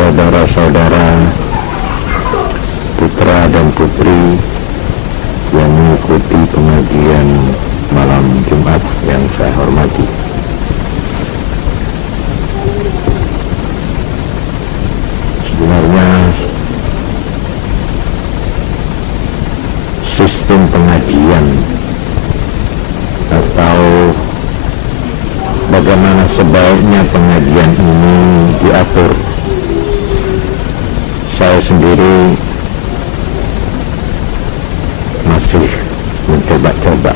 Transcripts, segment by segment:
saudara-saudara, putra dan putri yang mengikuti pengajian malam Jumat yang saya hormati. Sebenarnya sistem pengajian atau bagaimana sebaiknya pengajian ini diatur, saya sendiri masih mencoba-coba,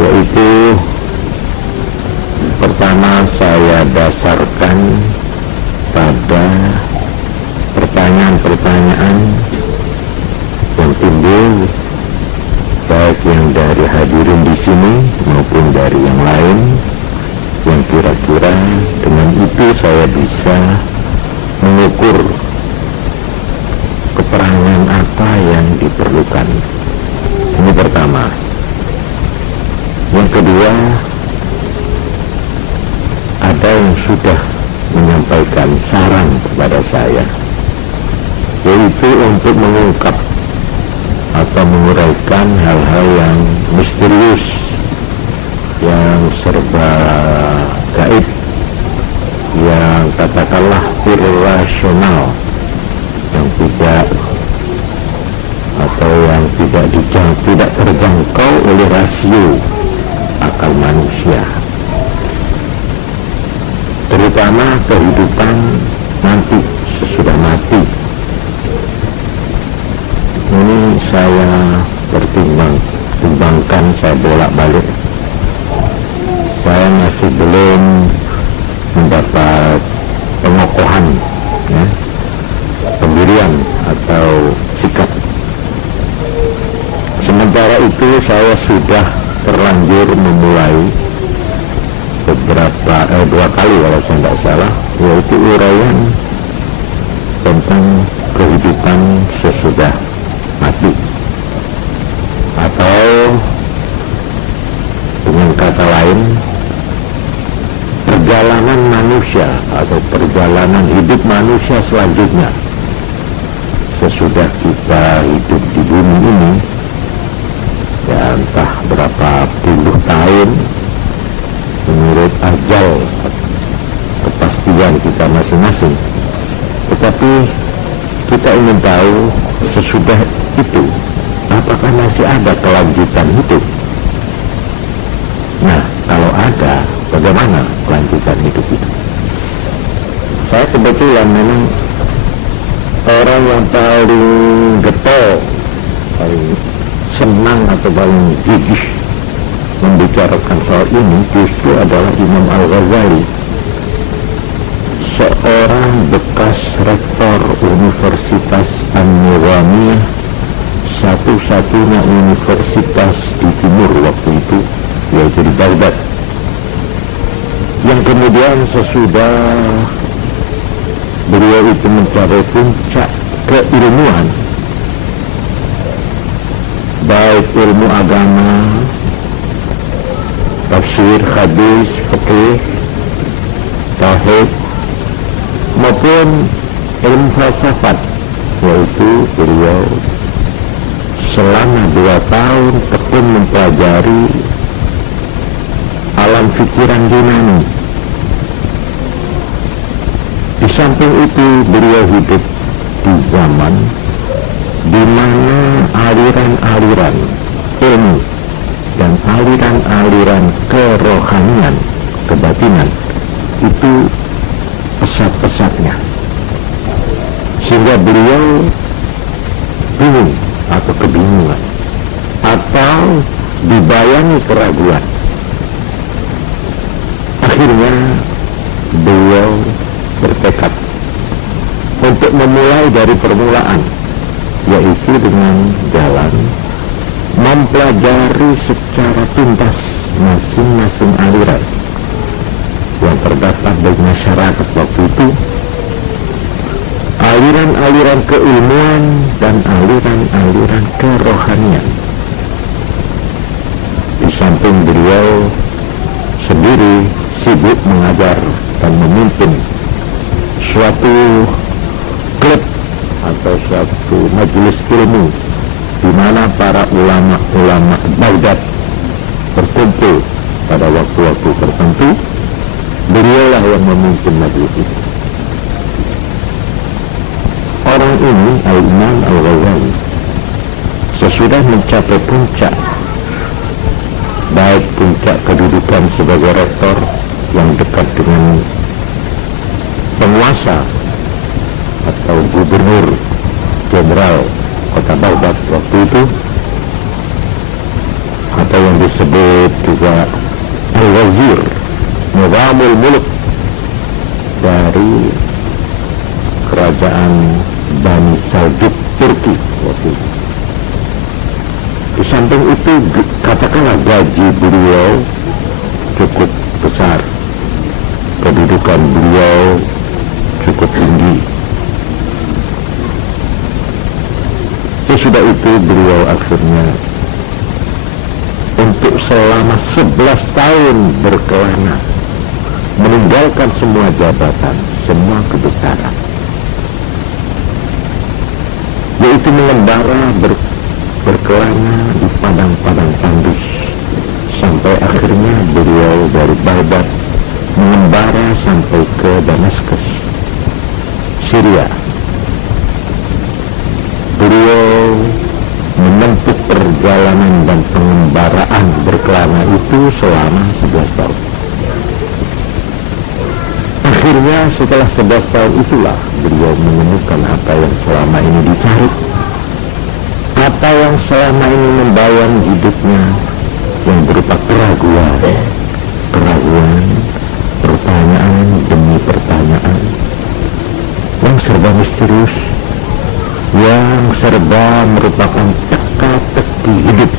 yaitu pertama saya dasarkan pada pertanyaan-pertanyaan yang timbul baik yang dari hadirin di sini maupun dari yang lain, yang kira-kira dengan itu saya bisa mengukur keterangan apa yang diperlukan. Ini pertama. Yang kedua, ada yang sudah menyampaikan saran kepada saya, yaitu untuk mengungkap atau menguraikan hal-hal yang misterius, yang serba gaib, yang katakanlah irrasional, yang tidak atau yang tidak terjangkau oleh rasio akal manusia, terutama kehidupan nanti sesudah mati. Ini saya pertimbangkan, saya bolak-balik. Saya masih belum mendapat pengokohan, ya, pendirian atau sikap. Sementara itu saya sudah terlanjur memulai dua kali kalau saya tidak salah, yaitu uraian tentang kehidupan sesudah mati, atau dengan kata lain perjalanan manusia atau perjalanan hidup manusia selanjutnya sesudah kita hidup di bumi ini, ya entah berapa puluh tahun menurut ajal kepastian kita masing-masing. Tetapi kita ingin tahu sesudah itu apakah masih ada kelanjutan hidup. Nah, kalau ada, bagaimana kelanjutan hidup itu? Saya kebetulan memang orang yang paling getol, paling senang atau paling gigih membicarakan soal ini justru adalah Imam Al-Ghazali, seorang bekas rektor Universitas An-Nizamiyah, satu-satunya universitas di timur waktu itu, yaitu di Baghdad, yang kemudian sesudah beliau itu mencapai puncak keilmuan, baik ilmu agama, tafsir, hadis, fikih, tauhid, maupun ilmu falsafat, yaitu beliau selama 2 tahun tekun mempelajari alam pikiran Yunani. Di samping itu beliau hidup di zaman di mana aliran-aliran ilmu dan aliran-aliran kerohanian, kebatinan itu pesat-pesatnya, sehingga beliau bingung atau kebingungan atau dibayangi keraguan. Akhirnya beliau bertekad untuk memulai dari permulaan, yaitu dengan jalan mempelajari secara tuntas masing-masing aliran yang terdapat di masyarakat waktu itu, aliran-aliran keilmuan dan aliran-aliran kerohanian. Di samping beliau sendiri sibuk mengajar dan memimpin suatu klub atau suatu majelis ilmu di mana para ulama-ulama Baghdad berkumpul pada waktu-waktu tertentu. Beliaulah yang memimpin majelis itu. Orang ini, Al-Imam Al-Ghazali, sesudah mencapai puncak, baik puncak kedudukan sebagai rektor yang dekat dengan penguasa atau gubernur jenderal kota Baghdad waktu itu, atau yang disebut juga Al-Wazir Nizamul Muluk dari kerajaan Bani Saljuk Turki waktu itu. Di samping itu, katakanlah gaji beliau cukup besar, kedudukan beliau cukup tinggi. Sesudah itu beliau akhirnya untuk selama 11 tahun berkelana meninggalkan semua jabatan, semua kebesaran, yaitu mengembara berkelana di padang-padang tandus, sampai akhirnya beliau dari Baghdad mengembara sampai ke Damaskus, Syria. Beliau menempuh perjalanan dan pengembaraan berkelana itu selama 11 tahun. Akhirnya setelah 11 tahun itulah beliau menemukan apa yang selama ini dicari, apa yang selama ini membayang hidupnya, yang berupa keraguan, pertanyaan demi pertanyaan, yang serba misterius, yang serba merupakan teka-teki hidup.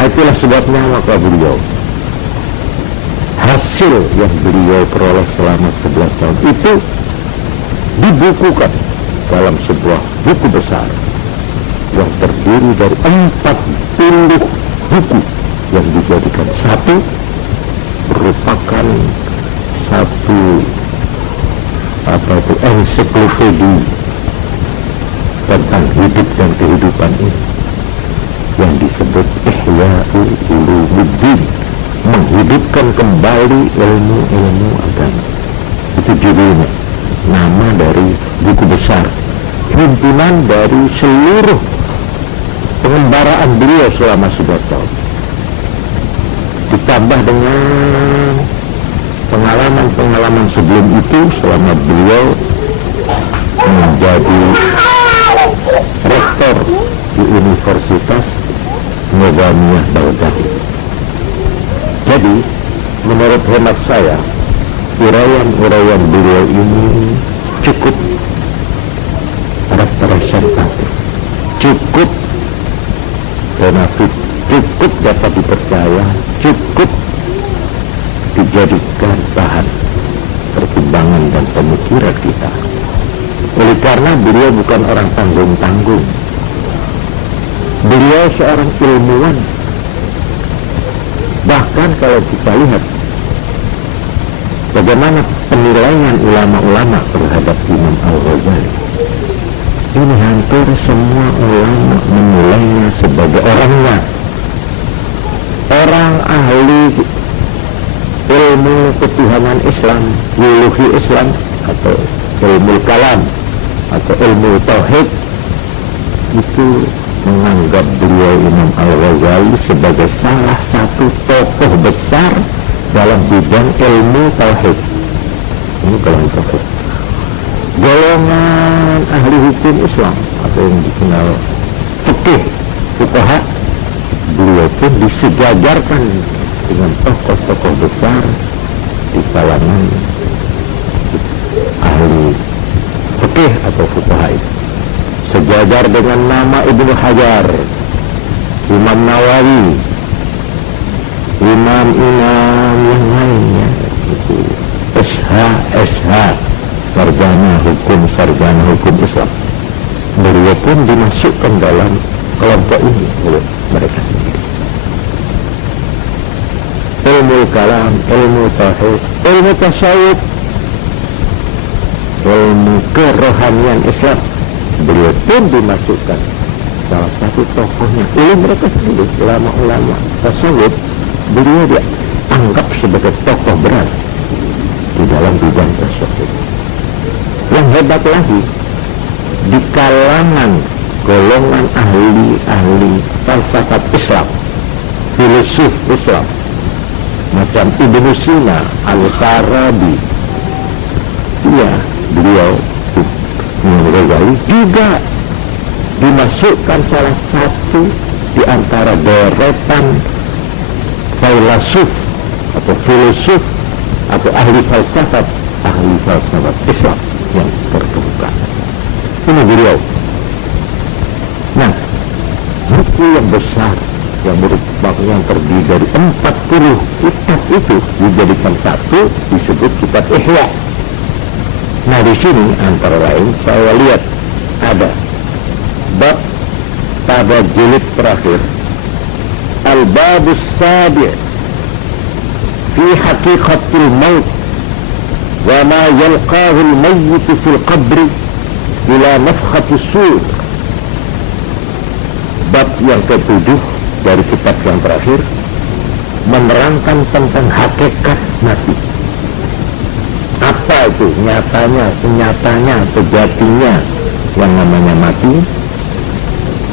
Itulah sebabnya maka beliau, hasil yang beliau peroleh selama 11 tahun itu dibukukan dalam sebuah buku besar yang terdiri dari 40 buku yang dijadikan satu, merupakan satu ensiklopedi tentang hidup dan kehidupan ini yang disebut Ihya'ul Ulumuddin, menghidupkan kembali ilmu-ilmu agama. Itu judulnya, nama dari buku besar, himpunan dari seluruh pengembaraan beliau selama 11 tahun, ditambah dengan pengalaman-pengalaman sebelum itu selama beliau menjadi rektor di Universitas Nizamiyah Baghdad. Jadi menurut hemat saya, uraian-uraian beliau ini cukup representatif, cukup benefit, cukup dapat dipercaya, cukup dijadikan bahan pertimbangan dan pemikiran kita. Oleh karena beliau bukan orang tanggung-tanggung, beliau seorang ilmuwan. Bahkan kalau kita lihat bagaimana penilaian ulama-ulama terhadap Imam Al-Ghazali, ini hampir semua ulama menilainya sebagai orang ahli ilmu ketuhanan Islam, uluhi Islam, atau ilmu kalam, atau ilmu tauhid. Itu menganggap beliau Imam Al-Ghazali sebagai salah satu tokoh besar dalam bidang ilmu tauhid. Ini kalau tauhid. Golongan ahli hukum Islam atau yang dikenal fikih, fuqaha, beliau pun disejajarkan dengan tokoh-tokoh besar di kalangan ahli fikih atau fuqaha itu. Sejajar dengan nama Ibnu Hajar, Imam Nawawi, imam-imam yang lainnya, itu SH, sarjana hukum Islam. Beliau pun dimasukkan dalam kelompok ini oleh mereka sendiri. Ilmu kalam, ilmu tauhid, ilmu tasawuf, ilmu kerohanian Islam, beliau pun dimasukkan salah satu tokohnya. Mereka sendiri ulama-ulama tasawuf, beliau dianggap sebagai tokoh berat di dalam bidang tasawuf. Yang hebat lagi, di kalangan golongan ahli falsafat Islam, filosof Islam macam Ibnu Sina, Al-Farabi, beliau juga dimasukkan salah satu di antara deretan filosof atau filosof atau ahli falsafat Islam yang terkemuka. Ini beliau. Nah, buku yang besar yang merupakan terdiri dari 40 kitab itu dijadikan satu, disebut kitab Ihya. Nah, di sini antara lain saya lihat ada bab pada jilid terakhir, Al-Babus Sabi' fi Haqiqatil Maut wa ma yalqahu al-mayyit fil qabri ila nafkhatis sur. Bab yang ke-7 dari kitab yang terakhir menerangkan tentang hakikat mati. Apa itu nyatanya, senyatanya, sejatinya yang namanya mati.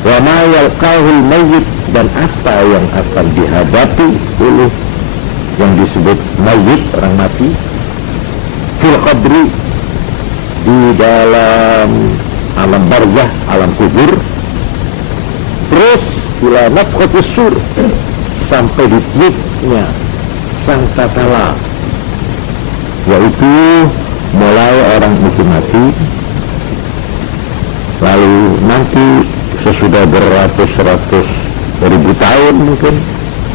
Wa ma yalqahul mayyit, dan apa yang akan dihadapi oleh yang disebut mayyit, orang mati, fil qabri, di dalam alam barzah, alam kubur, terus ila nafkhatis sur, sampai ditiupnya sangkakala, yaitu mulai orang itu mati, lalu nanti sesudah beratus-ratus ribu tahun mungkin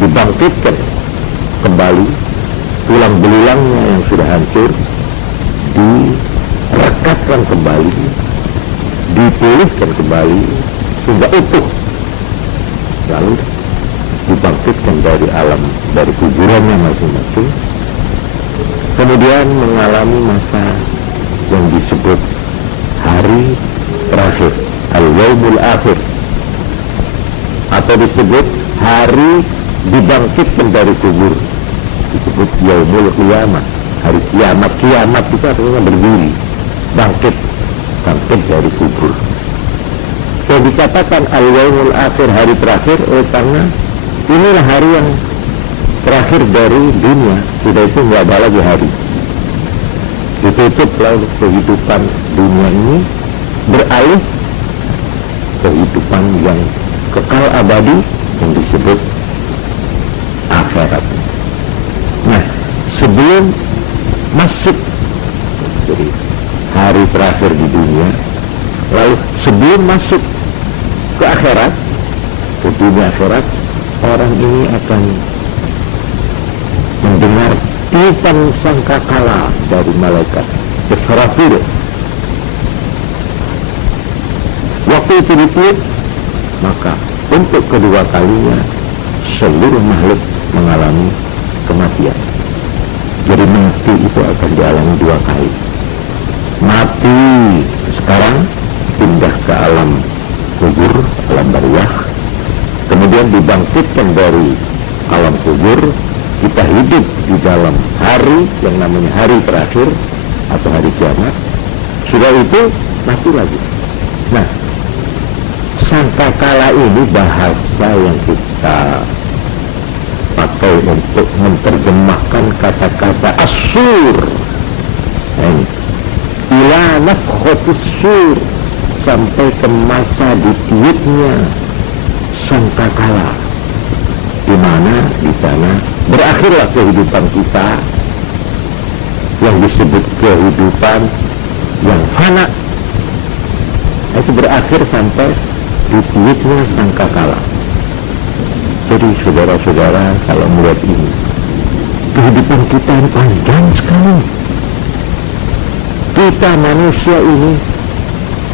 dibangkitkan kembali, tulang belulangnya yang sudah hancur direkatkan kembali, dipulihkan kembali sehingga utuh, lalu dibangkitkan dari alam, dari kuburannya masing-masing, kemudian mengalami masa yang disebut hari terakhir, al-yaumul akhir, atau disebut hari dibangkitkan dari kubur, disebut yaumul qiyamah, hari kiamat. Kiamat itu artinya berdiri, bangkit dari kubur. Yang dikatakan al-yaumul akhir, hari terakhir, karena inilah hari yang terakhir dari dunia. Sudah itu nggak ada lagi hari, ditutup lalu kehidupan dunia ini, beralih kehidupan yang kekal abadi yang disebut akhirat. Nah, sebelum masuk jadi hari terakhir di dunia, lalu sebelum masuk ke akhirat, ke dunia akhirat, orang ini akan mendengar tiupan sangkakala dari malaikat Israfil. Waktu itu ditiup, maka untuk kedua kalinya seluruh makhluk mengalami kematian. Jadi mati itu akan dialami dua kali. Mati sekarang, pindah ke alam kubur, alam barzakh, kemudian dibangkitkan dari alam kubur, kita hidup di dalam hari yang namanya hari terakhir atau hari kiamat. Sudah itu mati lagi. Nah, sangkakala ini bahasa yang kita pakai untuk menerjemahkan kata-kata asur, ila nafkhatis sur, sampai ke masa ditiupnya sangkakala, di mana di sana berakhirlah kehidupan kita yang disebut kehidupan yang fana. Itu berakhir sampai ditiupnya sangkakala. Jadi saudara-saudara, kalau melihat ini, kehidupan kita ini panjang sekali. Kita manusia ini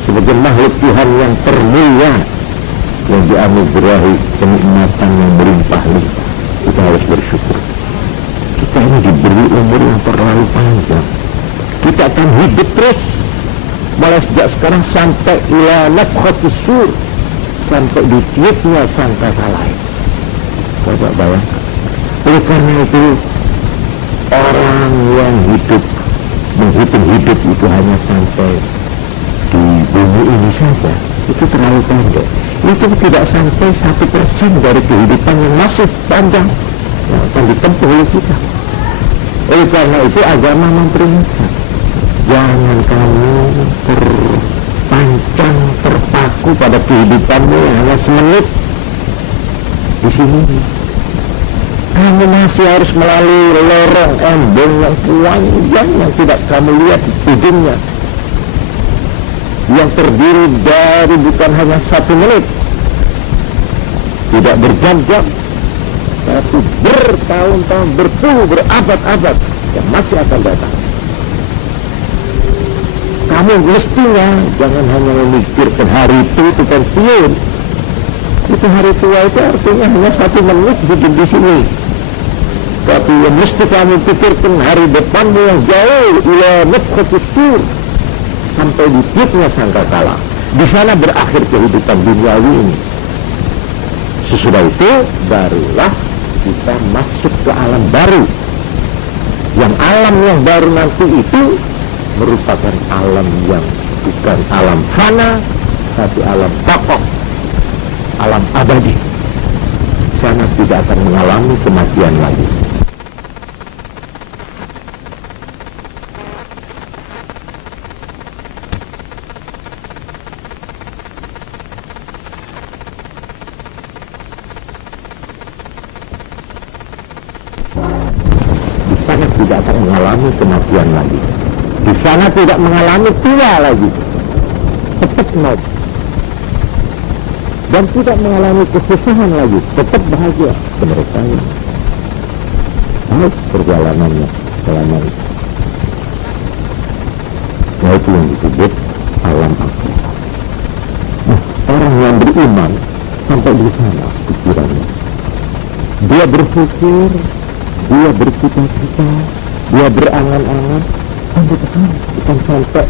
sebagai makhluk Tuhan yang termulia, yang dianugerahi kenikmatan yang berlimpah-limpah, kita harus bersyukur. Kita ini diberi umur yang terlalu panjang. Kita akan hidup terus mulai sejak sekarang sampai ila nafkhatis sur, sampai ditiupnya sangkakala. Coba bayangkan. Oleh karena itu orang yang hidup menghitung hidup itu hanya sampai di bumi ini saja, itu terlalu pendek. Itu tidak sampai 1% dari kehidupan yang masih panjang yang akan ditempuh oleh kita. Oleh karena itu agama memperingatkan, jangan kamu terpaku pada kehidupanmu yang hanya semenit di sini. Kamu masih harus melalui lorong embung yang panjang yang tidak kamu lihat ujungnya, yang terdiri dari bukan hanya 1 menit, tidak berjam-jam, tapi bertahun-tahun, berpuluh, berabad-abad yang masih akan datang. Kamu mestinya jangan hanya memikirkan hari itu pensiun. Itu hari tua itu artinya hanya 1 menit hidup di sini. Tapi yang mesti kamu pikirkan hari depanmu yang jauh, ila nafkhatis sur, sampai di titiknya sangkakala. Di sana berakhir kehidupan duniawi ini. Sesudah itu barulah kita masuk ke alam baru. Yang alam yang baru nanti itu merupakan alam yang bukan alam fana, tapi alam pokok, alam abadi. Sana tidak akan mengalami kematian lagi. Tidak akan mengalami kematian lagi. Di sana tidak mengalami tua lagi, tetap maut. Dan tidak mengalami kesusahan lagi, tetap bahagia. Mereka maut perjalanannya selama itu. Nah, itu yang disebut alam akhir. Nah, orang yang beriman sampai di sana pikirannya, dia berpikir, dia bercita-cita, dia berangan-angan sampai ke sana, bukan sampai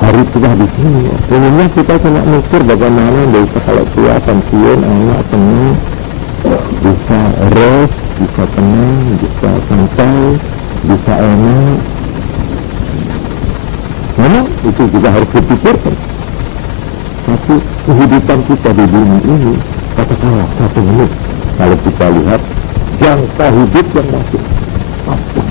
hari tua di sini. Umumnya kita cuma mikir bagaimana bisa kalau tua pensiun, anak senang, bisa rest, bisa tenang, bisa santai, bisa enak. Memang itu juga harus dipikirkan. Tapi kehidupan kita di bumi ini, katakanlah 1 menit, kalau kita lihat jangka hidup yang masih panjang.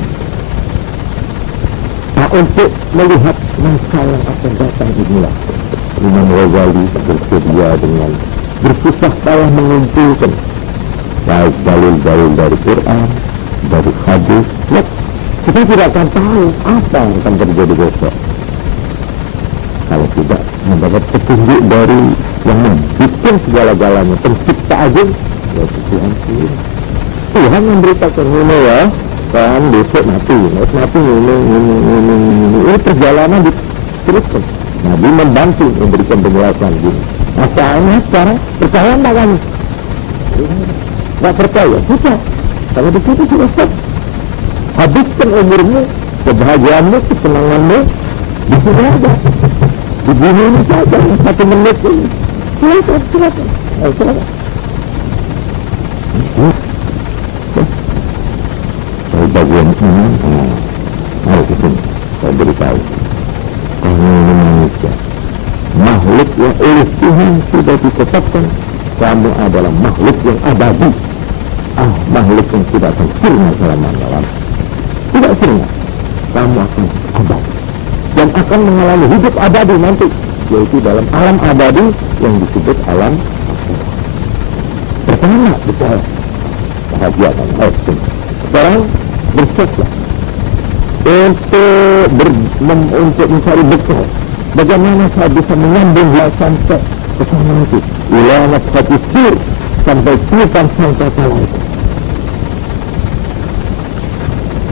Nah, untuk melihat masa yang akan datang inilah Imam Ghazali bersedia dengan bersusah payah mengumpulkan baik dalil-dalil dari Quran, dari hadis. Kita tidak akan tahu apa yang akan terjadi besok kalau tidak mendapat petunjuk dari yang membuat segala-galanya, pencipta agung, yaitu Tuhan sendiri. Tuhan memberitakan ini ya, kan besok mati ini perjalanan diteruskan. Nabi membantu memberikan penjelasan gini. Masalahnya sekarang percaya enggak kamu? Enggak percaya, sudah. Kalau begitu sudah stop. Habiskan umurmu, kebahagiaanmu, kesenanganmu di sini aja, di bumi ini saja, 1 menit ini. Silakan. Bagian ini, mari ke sini, saya beritahu. Kamu ini manusia, makhluk yang oleh Tuhan sudah ditetapkan. Kamu adalah makhluk yang abadi, makhluk yang tidak akan sirna selama-lamanya. Tidak sirna, kamu akan abadi dan akan mengalami hidup abadi nanti, yaitu dalam alam abadi yang disebut alam akhirat. Pertama, percaya, bahagia dan optim. Sekarang bersiaplah untuk mencari bekal. Bagaimana saya bisa menyambung sampai ke sana itu, ila nafkhatis sur, sampai tiupan sangkakala itu.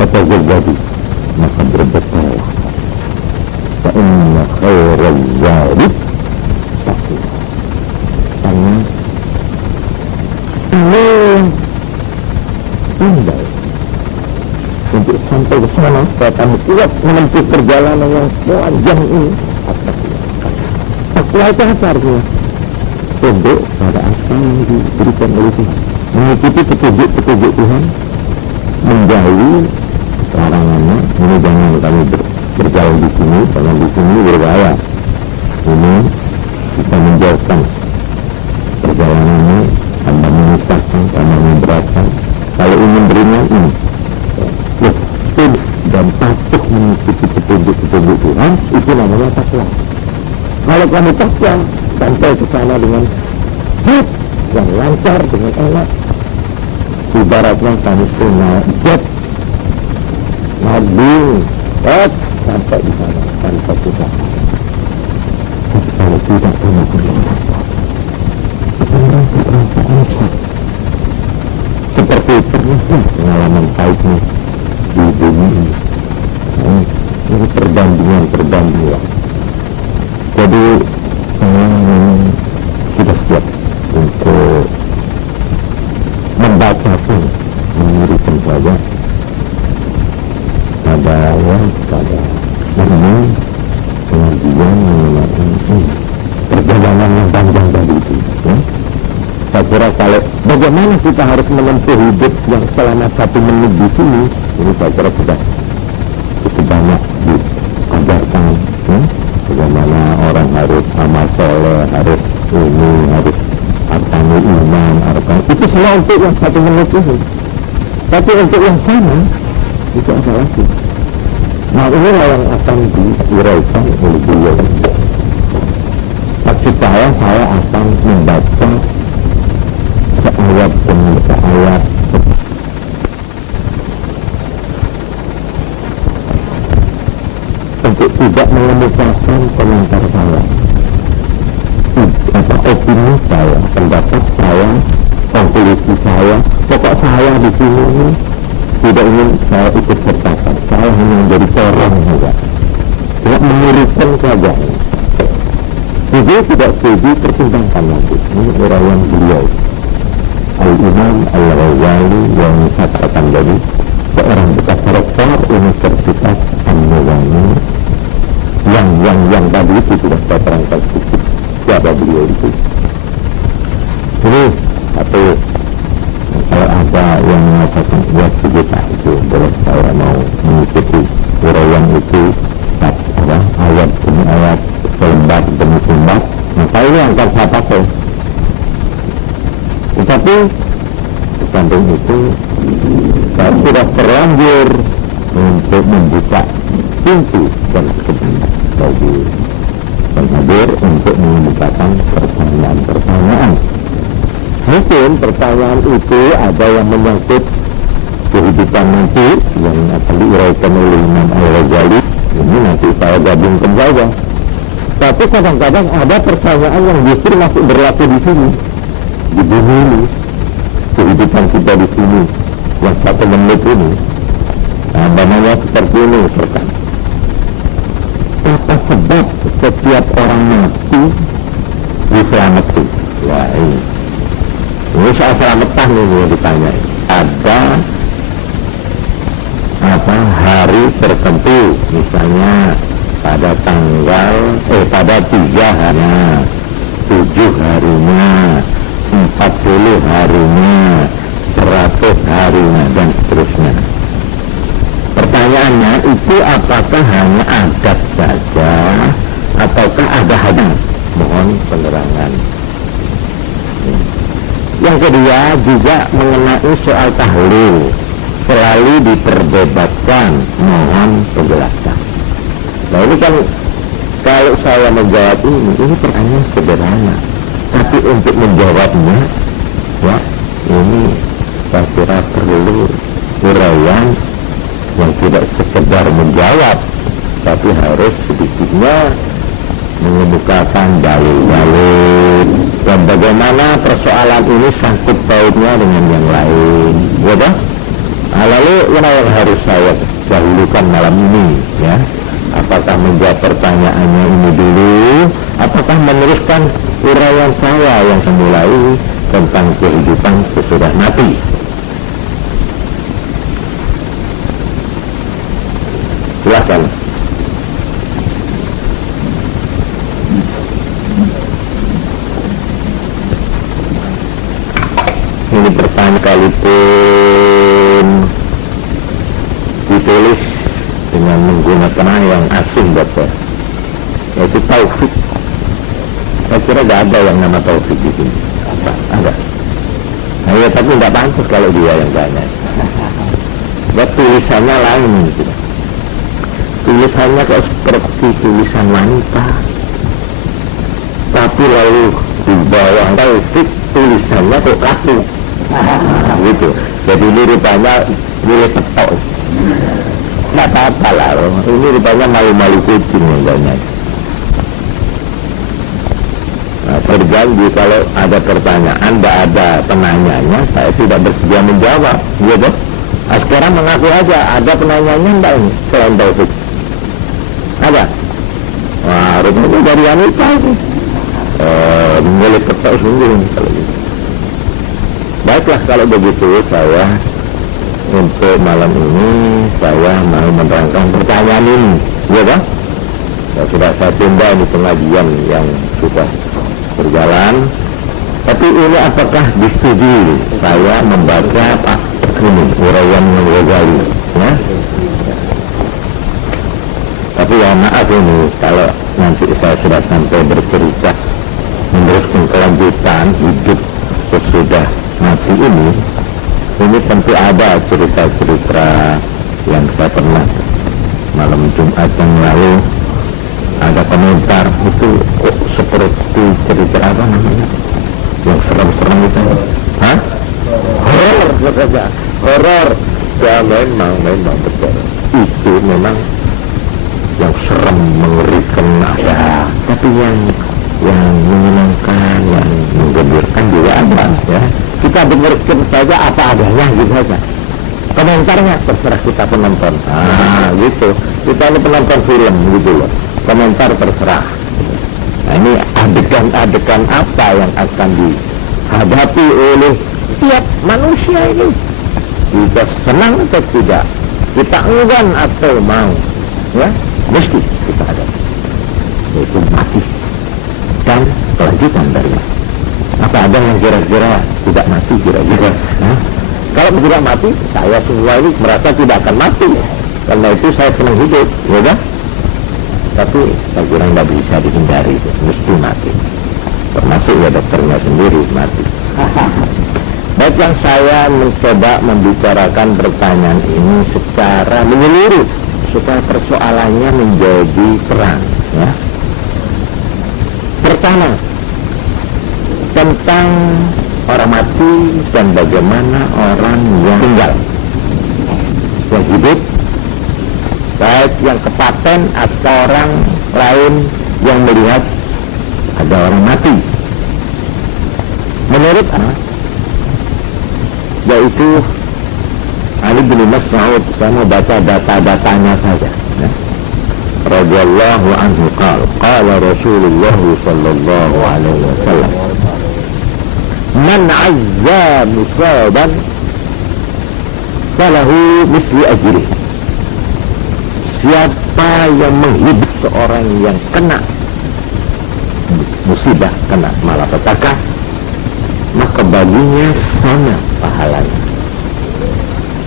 Kata Ghazali, maka berbekallah. Fa'inna khairal zadi taqwa. Karena ini indah untuk sampai ke sana, supaya kami kuat menempuh perjalanan yang panjang ini takwa itu apa artinya? Tunduk pada apa yang diberikan oleh Tuhan, mengikuti petunjuk Tuhan, menjauhi larangannya. Ini jangan kami berjalan di sini, jangan di sini berbahaya. Ini kita menjauhkan perjalanan ini, tambah menyusahkan, tambah memberatkan. Kalau ingin beringat ini, dan patuh mengikuti petunjuk Tuhan, itu namanya takwa. Kalau kamu takwa, sampai ke sana dengan hit yang lancar, dengan enak, ibaratnya kamu itu naik jet, nabing, sampai di sana tanpa susah. Tapi kalau tidak punya takwa, akan merasa seperti pernah pengalaman pahitnya di bumi ini. Ini perbandingan. Jadi saya sudah siap untuk membacakan, mengirikan saja pada ini pengajian mengenai perjalanan yang panjang tadi itu. Ya. Saya kira kalau bagaimana kita harus menempuh hidup yang selama 1 menit di sini, ini saya kira sudah cukup banyak diajarkan. Bagaimana orang harus amal soleh, harus ini, harus arkanul iman, itu semua untuk yang 1 menit ini. Tapi untuk yang sama itu ada lagi. Nah, inilah yang akan diuraikan oleh beliau. Maksud saya akan membaca seayat demi seayat untuk tidak mengemukakan komentar saya, opini saya, pendapat saya, konklusi saya. Pokok saya di sini tidak ingin saya ikut sertakan. Saya hanya menjadi orang saja, tidak menguruskan saja. Jadi tidak setuju, pertimbangkan nanti. Ini uraian beliau Al-Imam Al-Ghazali yang katakan tadi, seorang bekas rektor Universitas An-Nurani yang tadi itu sudah saya terangkan sedikit siapa beliau itu. Ini satu, kalau ada yang mengatakan ya sejuta itu boleh saya mau mengikuti uraian itu, ayat demi ayat, selembar demi selembar, maka ini akan saya pakai. Tetapi di samping itu saya sudah terlanjur untuk membuka pintu dan kebenaran bagi penhadir untuk mengemukakan pertanyaan-pertanyaan. Mungkin pertanyaan itu ada yang menyangkut kehidupan nanti yang akan diuraikan oleh Imam Al-Ghazali. Ini nanti saya gabungkan saja. Tapi kadang-kadang ada pertanyaan yang justru masih berlaku di sini, di bumi ini, kehidupan kita di sini yang 1 menit ini. Namanya seperti ini pertanyaan. Apa sebab setiap orang mati diselamatkan? Ya ini soal selamatan ini yang ditanya. Ada hari tertentu, misalnya pada pada 3 harinya, 7 harinya, 40 harinya, 100 harinya, dan seterusnya. Pertanyaannya itu apakah hanya adat saja ataukah ada hadis? Mohon penerangan. Yang kedua juga mengenai soal tahlil, selalu diperdebatkan, mohon penjelasan. Nah ini kan kalau saya menjawab ini pertanyaan sederhana, tapi untuk menjawabnya ya ini saya kira perlu uraian yang tidak sekedar menjawab, tapi harus sedikitnya mengemukakan dalil-dalil dan bagaimana persoalan ini sangkut pautnya dengan yang lain, ya kan? Lalu yang harus saya dahulukan malam ini, ya, apakah menjawab pertanyaannya ini dulu, apakah meneruskan uraian saya yang semulai tentang kehidupan sesudah mati? Silakan. pertanyaan sekalipun ditulis dengan menggunakan yang asing buat saya, yaitu taufik. Saya kira tidak ada yang nama taufik di sini. Ada. Nah, ya, tapi tidak pantas kalau dia yang tanya. Ya, tulisannya lain gitu. Tulisannya kok seperti tulisan wanita, tapi lalu di bawah taufik tulisannya kok kaku. Gitu. Jadi ini rupanya milik petok. Nggak apa-apa lah, ini rupanya malu-malu kucing yang banyak. Nah, berjanji kalau ada pertanyaan, tidak ada penanyanya, saya tidak bersedia menjawab, gitu. Nah, sekarang mengaku aja, ada penanyanya enggak ini selain taufik? Ada? Wah, rupanya dari wanita itu. Milik petok sungguh kalau gitu. Baiklah, kalau begitu saya untuk malam ini saya mau menerangkan pertanyaan ini, ya kan? Ya, sudah saya tunda di pengajian yang sudah berjalan. Tapi ini apakah di studi saya membaca Pak ini Uraian Ghazali, ya? Tapi ya maaf ini kalau nanti saya sudah sampai bercerita meneruskan kelanjutan hidup sesudah mati ini tentu ada cerita-cerita yang saya pernah malam Jumat yang lalu ada komentar itu kok seperti cerita apa namanya yang serem-serem itu, hah? Horor saja, horor. Ya memang betul. Itu memang yang serem, mengerikan ada, tapi yang menyenangkan, yang menggembirakan juga ada, ya. Kita dengarkan saja apa adanya gitu saja. Komentarnya terserah kita penonton. Gitu. Kita ini penonton film gitu loh. Komentar terserah. Nah, ini adegan-adegan apa yang akan dihadapi oleh tiap manusia ini. Kita senang atau tidak, kita enggan atau mau, ya, mesti kita hadapi. Yaitu mati dan kelanjutan dari apa ada yang kira-kira tidak mati kira-kira? Kalau tidak mati, saya semua ini merasa tidak akan mati. Karena itu saya senang hidup, ya kan? Tapi saya kira tidak bisa dihindari, mesti mati. Termasuk ya dokternya sendiri mati. Baik, yang saya mencoba membicarakan pertanyaan ini secara menyeluruh supaya persoalannya menjadi terang, ya. Pertama, tentang orang mati dan bagaimana orang yang tinggal, yang hidup, baik yang kepaten atau orang lain yang melihat ada orang mati. Menurut yaitu Ali bin Mas'ud, saya mau baca data-datanya saja, ya. Radhiyallahu anhu qala Rasulullah sallallahu alaihi wasallam, man azza musaban falahu mislu ajrih. Siapa yang menghibur seorang yang kena musibah, kena malapetaka, maka baginya sama pahalanya.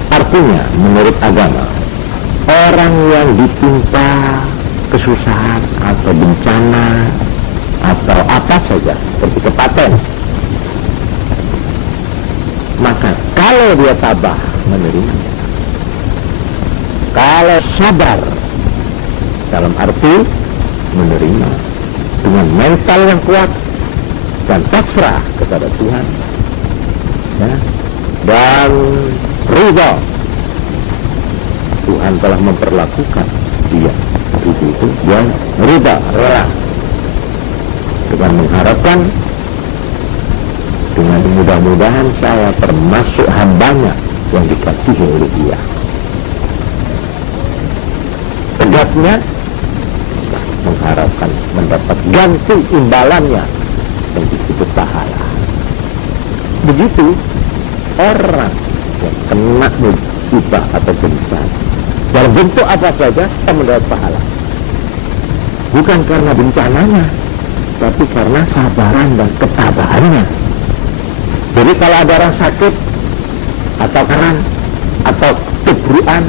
Artinya menurut agama, orang yang ditimpa kesusahan atau bencana atau apa saja seperti kepaten, maka kalau dia tabah menerima, kalau sabar dalam arti menerima dengan mental yang kuat dan pasrah kepada Tuhan, ya, dan ridha, Tuhan telah memperlakukan dia itu dia ridha, rela, dengan mengharapkan dengan mudah-mudahan saya termasuk hambanya yang dikasihi oleh dia. Tegasnya mengharapkan mendapat ganti imbalannya yang disebut pahala. Begitu orang yang kena musibah atau bencana dalam bentuk apa saja kita mendapat pahala, bukan karena bencananya, tapi karena sabaran dan ketabahannya. Jadi kalau ada orang sakit atau kanan atau kebruan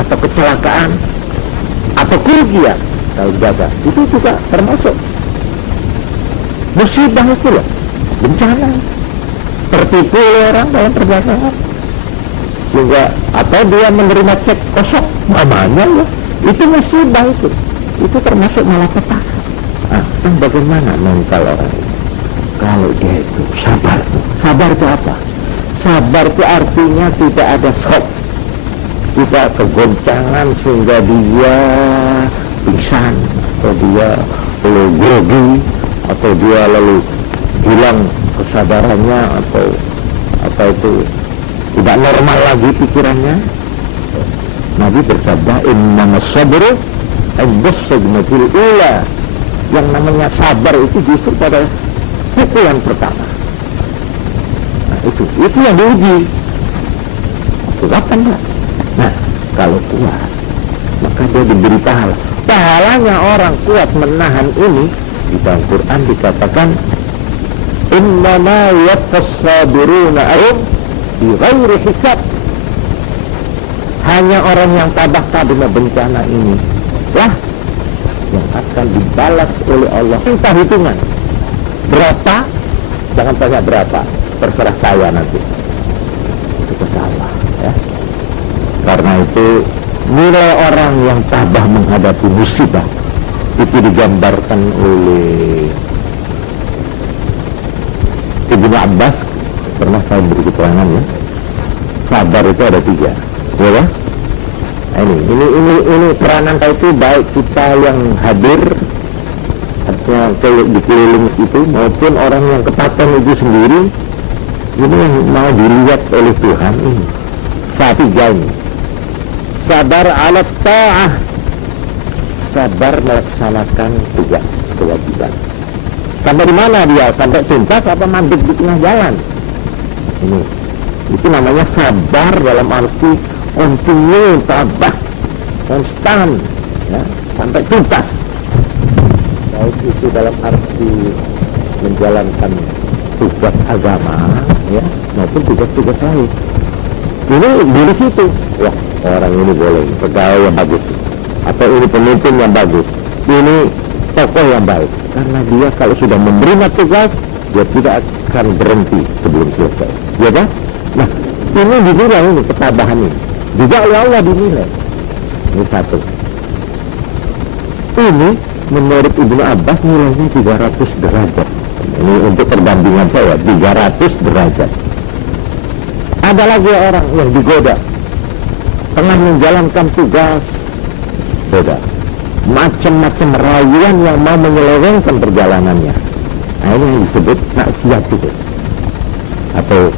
atau kecelakaan atau kerugian, kalau jaga itu juga termasuk musibah itu ya, bencana, tertipu oleh orang dalam perdagangan, sehingga atau dia menerima cek kosong namanya ya, itu musibah itu termasuk malapetaka. Nah, bagaimana mental orang ini? Kalau dia itu sabar itu apa? Sabar itu artinya tidak ada shock, tidak kegoncangan sehingga dia pingsan atau dia lalu grogi atau dia lalu hilang kesadarannya atau apa itu tidak normal lagi pikirannya. Nabi bersabda, innamas sabru indas sadmatil ula. Yang namanya sabar itu justru pada pukulan pertama. Nah, itu yang diuji. Kuat enggak? Nah, kalau kuat, maka dia diberi pahala. Pahalanya orang kuat menahan ini di dalam Quran dikatakan, innama yaffas sabiruna ajrahum bighairi hisab. Hanya orang yang tabah dengan bencana ini lah yang akan dibalas oleh Allah. Minta hitungan berapa, jangan tanya berapa, terserah saya nanti. Itu salah ya. Karena itu nilai orang yang tabah menghadapi musibah itu digambarkan oleh Ibnu Abbas, pernah saya beri keterangan ya. Sabar itu ada 3, ya kan? Ini peranan itu baik kita yang hadir, artinya di keliling itu, maupun orang yang ketakutan itu sendiri. Ini yang mau dilihat oleh Tuhan ini. 3 ini. Sabar ala ta'ah, sabar melaksanakan tugas kewajiban. Sampai di mana dia? Sampai tuntas apa mandek di tengah jalan? Ini itu namanya sabar dalam arti kontinu, tabah, konstan, ya, sampai tuntas. Baik itu dalam arti menjalankan tugas agama, ya, maupun tugas-tugas lain. Ini dari situ, wah orang ini boleh pegawai yang bagus, atau ini pemimpin yang bagus, ini tokoh yang baik. Karena dia kalau sudah menerima tugas, dia tidak akan berhenti sebelum selesai, ya kan? Nah, ini dinilai ini ketabahan ini. Juga oleh Allah dinilai. Ini 1. Ini menurut Ibnu Abbas nilainya 300 derajat. Ini untuk perbandingan saya, 300 derajat. Ada lagi orang yang digoda tengah menjalankan tugas, beda, macam-macam rayuan yang mau menyelewengkan perjalanannya. Nah, ini yang disebut maksiat itu, atau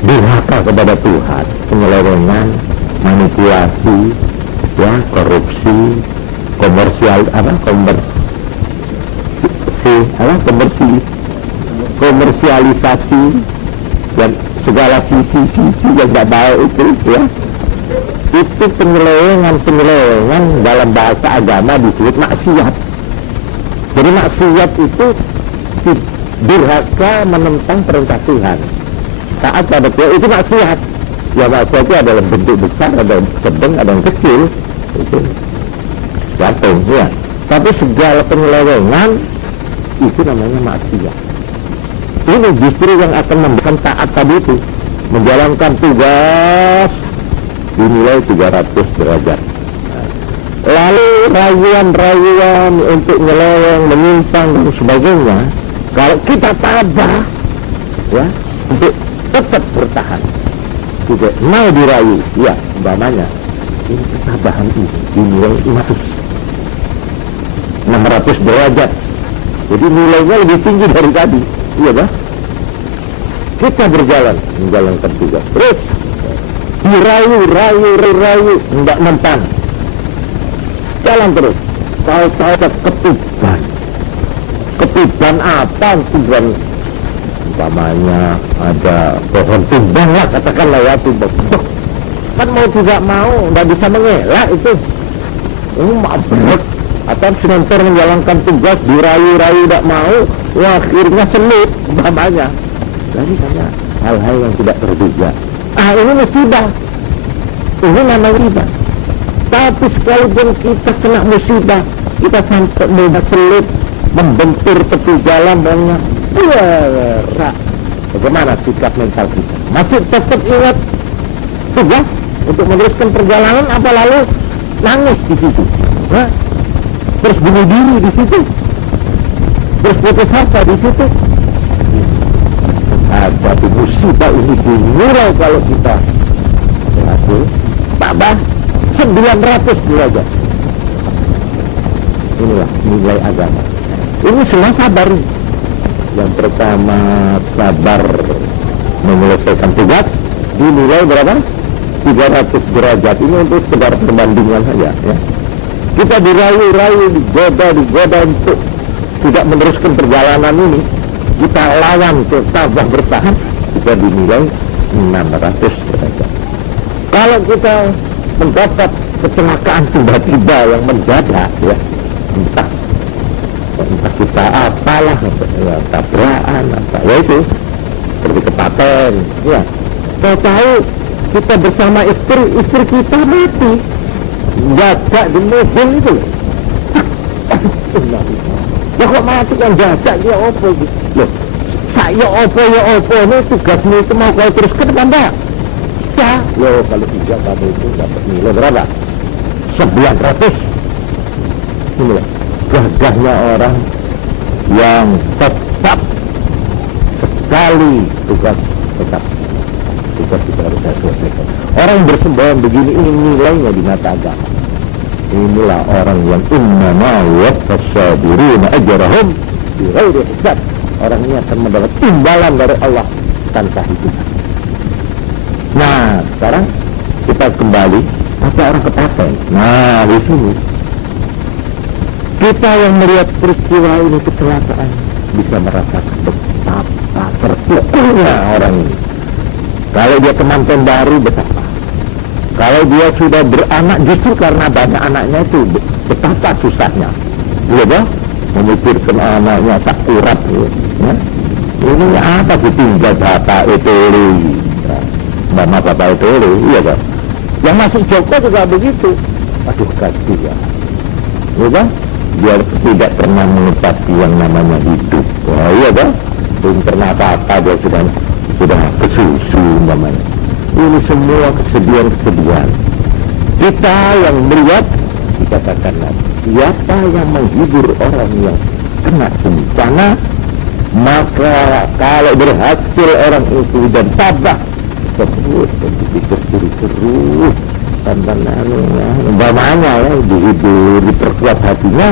durhaka kepada Tuhan, penyelewengan, manipulasi, ya, korupsi, komersialisasi dan segala sisi-sisi yang tidak baik itu, ya, itu penyelewengan dalam bahasa agama disebut maksiat. Jadi maksiat itu durhaka menentang perintah Tuhan. Saat pada Tuhan itu maksiat. Ya, maksiat itu adalah bentuk besar, ada yang sedang, ada yang kecil. Itu jatuh, ya. Tapi segala penyelewengan itu namanya maksiat. Ini justru yang akan memberikan taat tadi itu, menjalankan tugas dinilai 300 derajat. Lalu rayuan-rayuan untuk nyeleweng, menyimpang dan sebagainya, kalau kita tabah, ya, untuk tetap bertahan, tidak mau dirayu, ya, umpamanya ini ketabahan ini dinilai 600 derajat. Jadi nilainya lebih tinggi dari tadi, iya kan? Kita berjalan menjalankan tugas terus, dirayu, tidak mempan, jalan terus. Tahu-tahu ketiban apa? Tujuan umpamanya ada pohon tumbang lah, katakanlah ya, tumbang. Kan mau tidak mau, tidak bisa mengelak itu. Berat. Atau sementara menjalankan tugas, dirayu-rayu tidak mau, wah, akhirnya selut umpamanya. Tapi karena hal-hal yang tidak terduga. Ini musibah. Ini namanya musibah. Tapi sekalipun kita kena musibah, kita sampai mudah sulit membentur tepi jalan banyak. Bagaimana sikap mental kita? Masih tetap ingat tugas untuk meneruskan perjalanan, apa lalu nangis di situ? Terus bunuh diri di situ? Terus putus asa di situ? Ada di musibah ini dimulai kalau kita berhasil tambah 900 derajat. Inilah nilai agama. Ini semua sabar. Yang pertama sabar menyelesaikan tugas dinilai berapa? 300 derajat. Ini untuk sekedar perbandingan saja ya. Kita dirayu-rayu, digoda untuk tidak meneruskan perjalanan ini. Kita lawan tabah bertahan, kita dinilai 600 derajat. Kalau kita mendapat kecelakaan tiba-tiba yang mendadak ya, entah kita apalah ya, tabrakan apa ya, itu seperti kepaten ya, saya tahu kita bersama istri kita mati jajak di mobil itu ya, kok mati kan jajak dia opo gitu loh. Saya opo ini tugasmu itu mau kau teruskan apa enggak? Ya, loh kalau tidak kamu itu dapat nilai berapa? 900. Ini loh gagahnya orang yang tetap sekali tugas kita harus selesaikan. Orang yang bersembahyang begini, ini nilainya di mata agama. Inilah orang yang innama waffas-sabirina ajrahum bighairi hisab. Orang ini akan mendapat imbalan dari Allah tanpa hitungan. Nah, sekarang kita kembali pada orang kepaten. Nah, di sini kita yang melihat peristiwa ini, kecelakaan, bisa merasakan betapa terpukulnya orang ini. Kalau dia kemanten baru, betapa. Kalau dia sudah beranak, justru karena banyak anaknya itu, betapa susahnya. Iya dah, memikirkan anaknya tak kurat. Ya. Ini apa ditinggal bapak itu? Mama bapak itu, iya dah. Yang masuk Joko juga begitu. Aduh, kasihan. Iya dah. Dia tidak pernah mengetahui yang namanya hidup. Wah, iya dah. Belum pernah apa-apa, dia sudah kesusu namanya. Ini semua kesedihan-kesedihan. Kita yang melihat, dikatakanlah, siapa yang menghibur orang yang kena bencana, maka kalau berhasil orang itu dan tabah tersebut, terus tantangannya, umpamanya ya, dihibur, diperkuat hatinya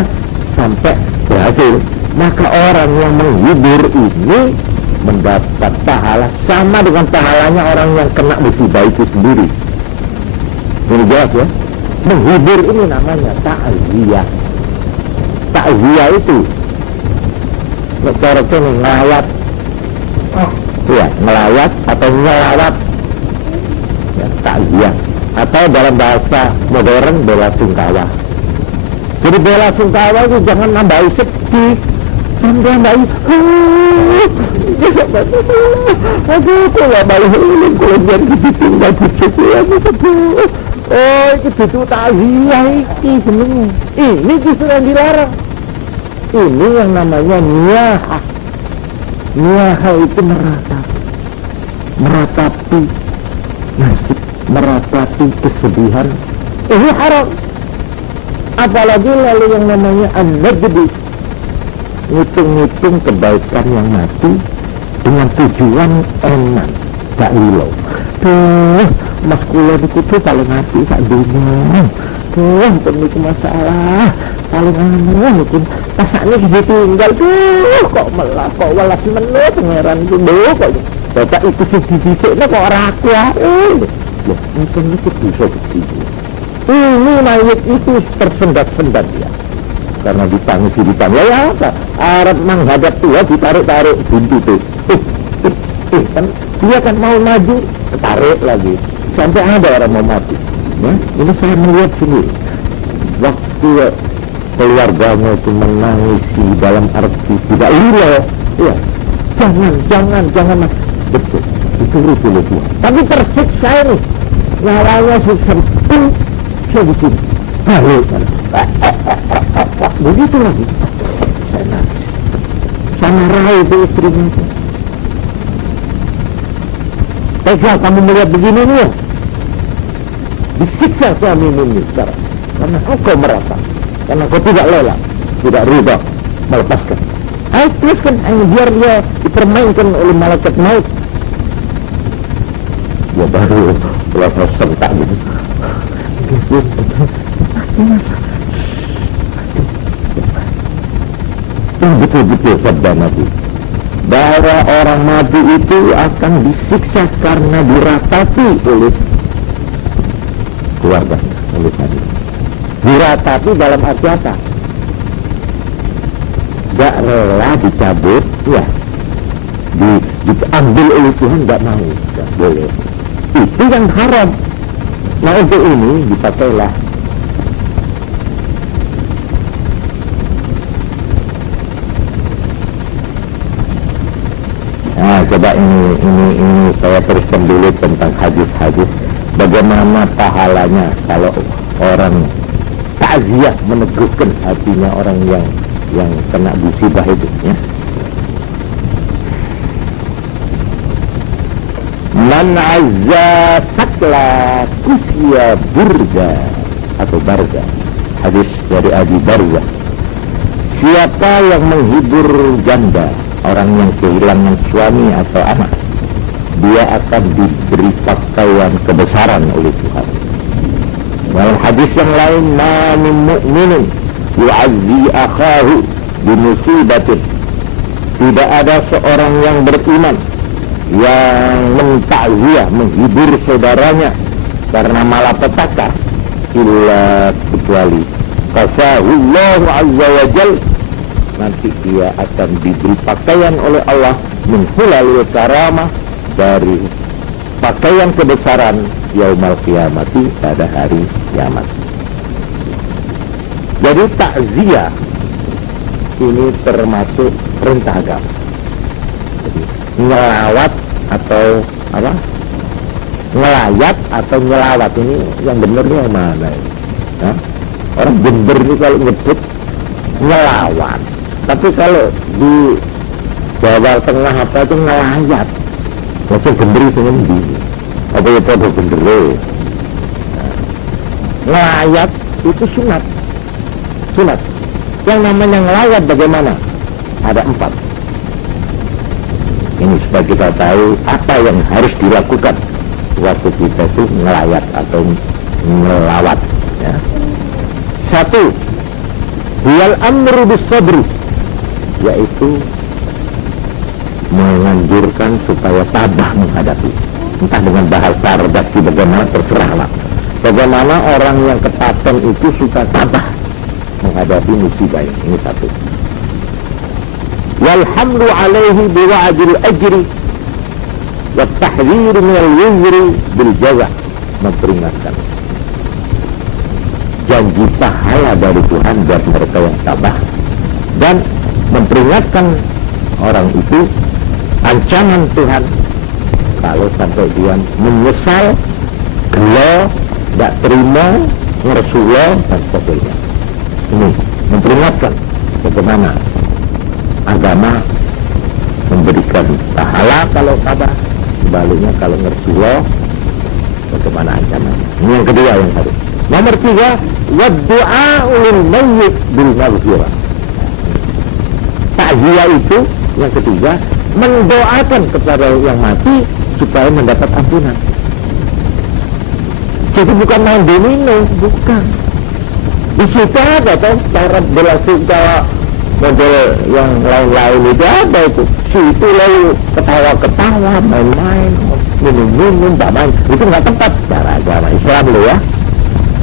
sampai berhasil, maka orang yang menghibur ini mendapat pahala sama dengan pahalanya orang yang kena musibah itu sendiri. Ini jelas ya. Menghibur ini namanya ta'ziyah. Ta'ziyah itu cara ngelayat, ya, ngelayat atau ngelawat ya, ta'ziyah. Atau dalam bahasa modern bela sungkawa. Jadi bela sungkawa itu jangan nambahi sedih, nambahi aduh, kok gak balik ulang kalau biar ditinggal bujuku ya, oh, itu butuh ta'ziyah ini sebenarnya. Ini justru yang dilarang. Ini yang namanya niyahah. Niyahah itu meratapi nasib, meratapi kesedihan. Ini haram. Apalagi lalu yang namanya an-najdi, ngitung-ngitung kebaikan yang mati dengan tujuan enak, gak lilo. Tuh, mas kula itu paling hati sak dunia. Tuh, penuh masalah paling anu itu pasaknya ditinggal. Tuh, kok malah kok walas menut pangeran itu. Duh, kok bapak itu sedih-sedihnya kok ora aku. Loh, itu bisa begitu. Ini mayat itu tersendat-sendat ya. Karena ditangisi ya apa? Arab menghadap Tuhan, ditarik-tarik buntut. Kan dia kan mau maju, tarik lagi sampai ada orang mau mati ya. Ini saya melihat sendiri waktu keluarganya itu menangisi dalam arti tidak lilo ya. Jangan betul, itu Tuhan. Tapi tersiksa ini, nyawanya sesempuh sedikit. Lalu, begitu lagi. Sama Rai itu istrinya. Tega kamu melihat begini nih ya? Disiksa suamimu ini sekarang. Karena engkau merasa, karena kau tidak rela, tidak ridha melepaskan. Ayo teruskan, biar dia dipermainkan oleh malaikat maut. Ya baru merasa sentak gitu. Betul-betul sabda Nabi bahwa orang mati itu akan disiksa karena diratapi oleh keluarganya, oleh tadi. Diratapi dalam arti apa? Gak rela dicabut, ya, diambil oleh Tuhan, gak mau, gak boleh. Itu yang haram. Nah untuk ini dipakailah coba ini saya teruskan dulu tentang hadis-hadis bagaimana pahalanya kalau orang takziah meneguhkan hatinya orang yang kena musibah itu ya. Man azza sakla kusya burza atau barza, hadis dari Abi Barza. Siapa yang menghibur janda, orang yang kehilangan suami atau anak, dia akan diberi pakaian kebesaran oleh Tuhan. Dalam hadis yang lain, ma min mu'minin yu'azzi akhahu bimusibatin, tidak ada seorang yang beriman yang mentakziah, menghibur saudaranya karena malapetaka, illa kecuali qasahullahu azza wa jal, nanti dia akan diberi pakaian oleh Allah min hulalil karamah, dari pakaian kebesaran yaumal qiyamati, pada hari kiamat. Jadi takziah ini termasuk perintah agama. Jadi ngelawat atau apa? Ngelayat atau nyelawat, ini yang benernya yang mana ini? Nah, orang bener ini kalau nyebut ngelawat. Tapi kalau di Jawa Tengah apa itu ngelayat, maksud bener itu ngendi? Apa ya pada bener? Ngelayat itu sunat. Sunat. Yang namanya ngelayat bagaimana? Ada 4. Ini supaya kita tahu apa yang harus dilakukan waktu kita itu ngelayat atau ngelawat. Ya. 1. Wal amru bis sabri, yaitu menganjurkan supaya tabah menghadapi, entah dengan bahasa redaksi bagaimana terserahlah. Bagaimana orang yang ketaatan itu suka tabah menghadapi musibah ini. 1. Walhamdu alaihi biwa'adil ajri wa tahdhir minal wizri bil jaza, memperingatkan janji pahala dari Tuhan buat mereka yang tabah, dan memperingatkan orang itu ancaman Tuhan kalau sampai dia menyesal, gelo, tidak terima, ngersulah dan sebagainya. Ini memperingatkan bagaimana agama memberikan pahala kalau tabah, sebaliknya kalau ngersulah bagaimana ancamannya. Ini yang kedua yang tadi. Nomor 3, waddu'a lil mayyit bil maghfirah. Takziah itu yang ketiga, mendoakan kepada yang mati supaya mendapat ampunan. Jadi bukan main domino, bukan. Di situ ada kan cara belasungkawa model yang lain-lain itu ada itu. Situ lalu ketawa-ketawa, main-main, minum-minum, tak main. Itu nggak tepat cara agama Islam loh ya.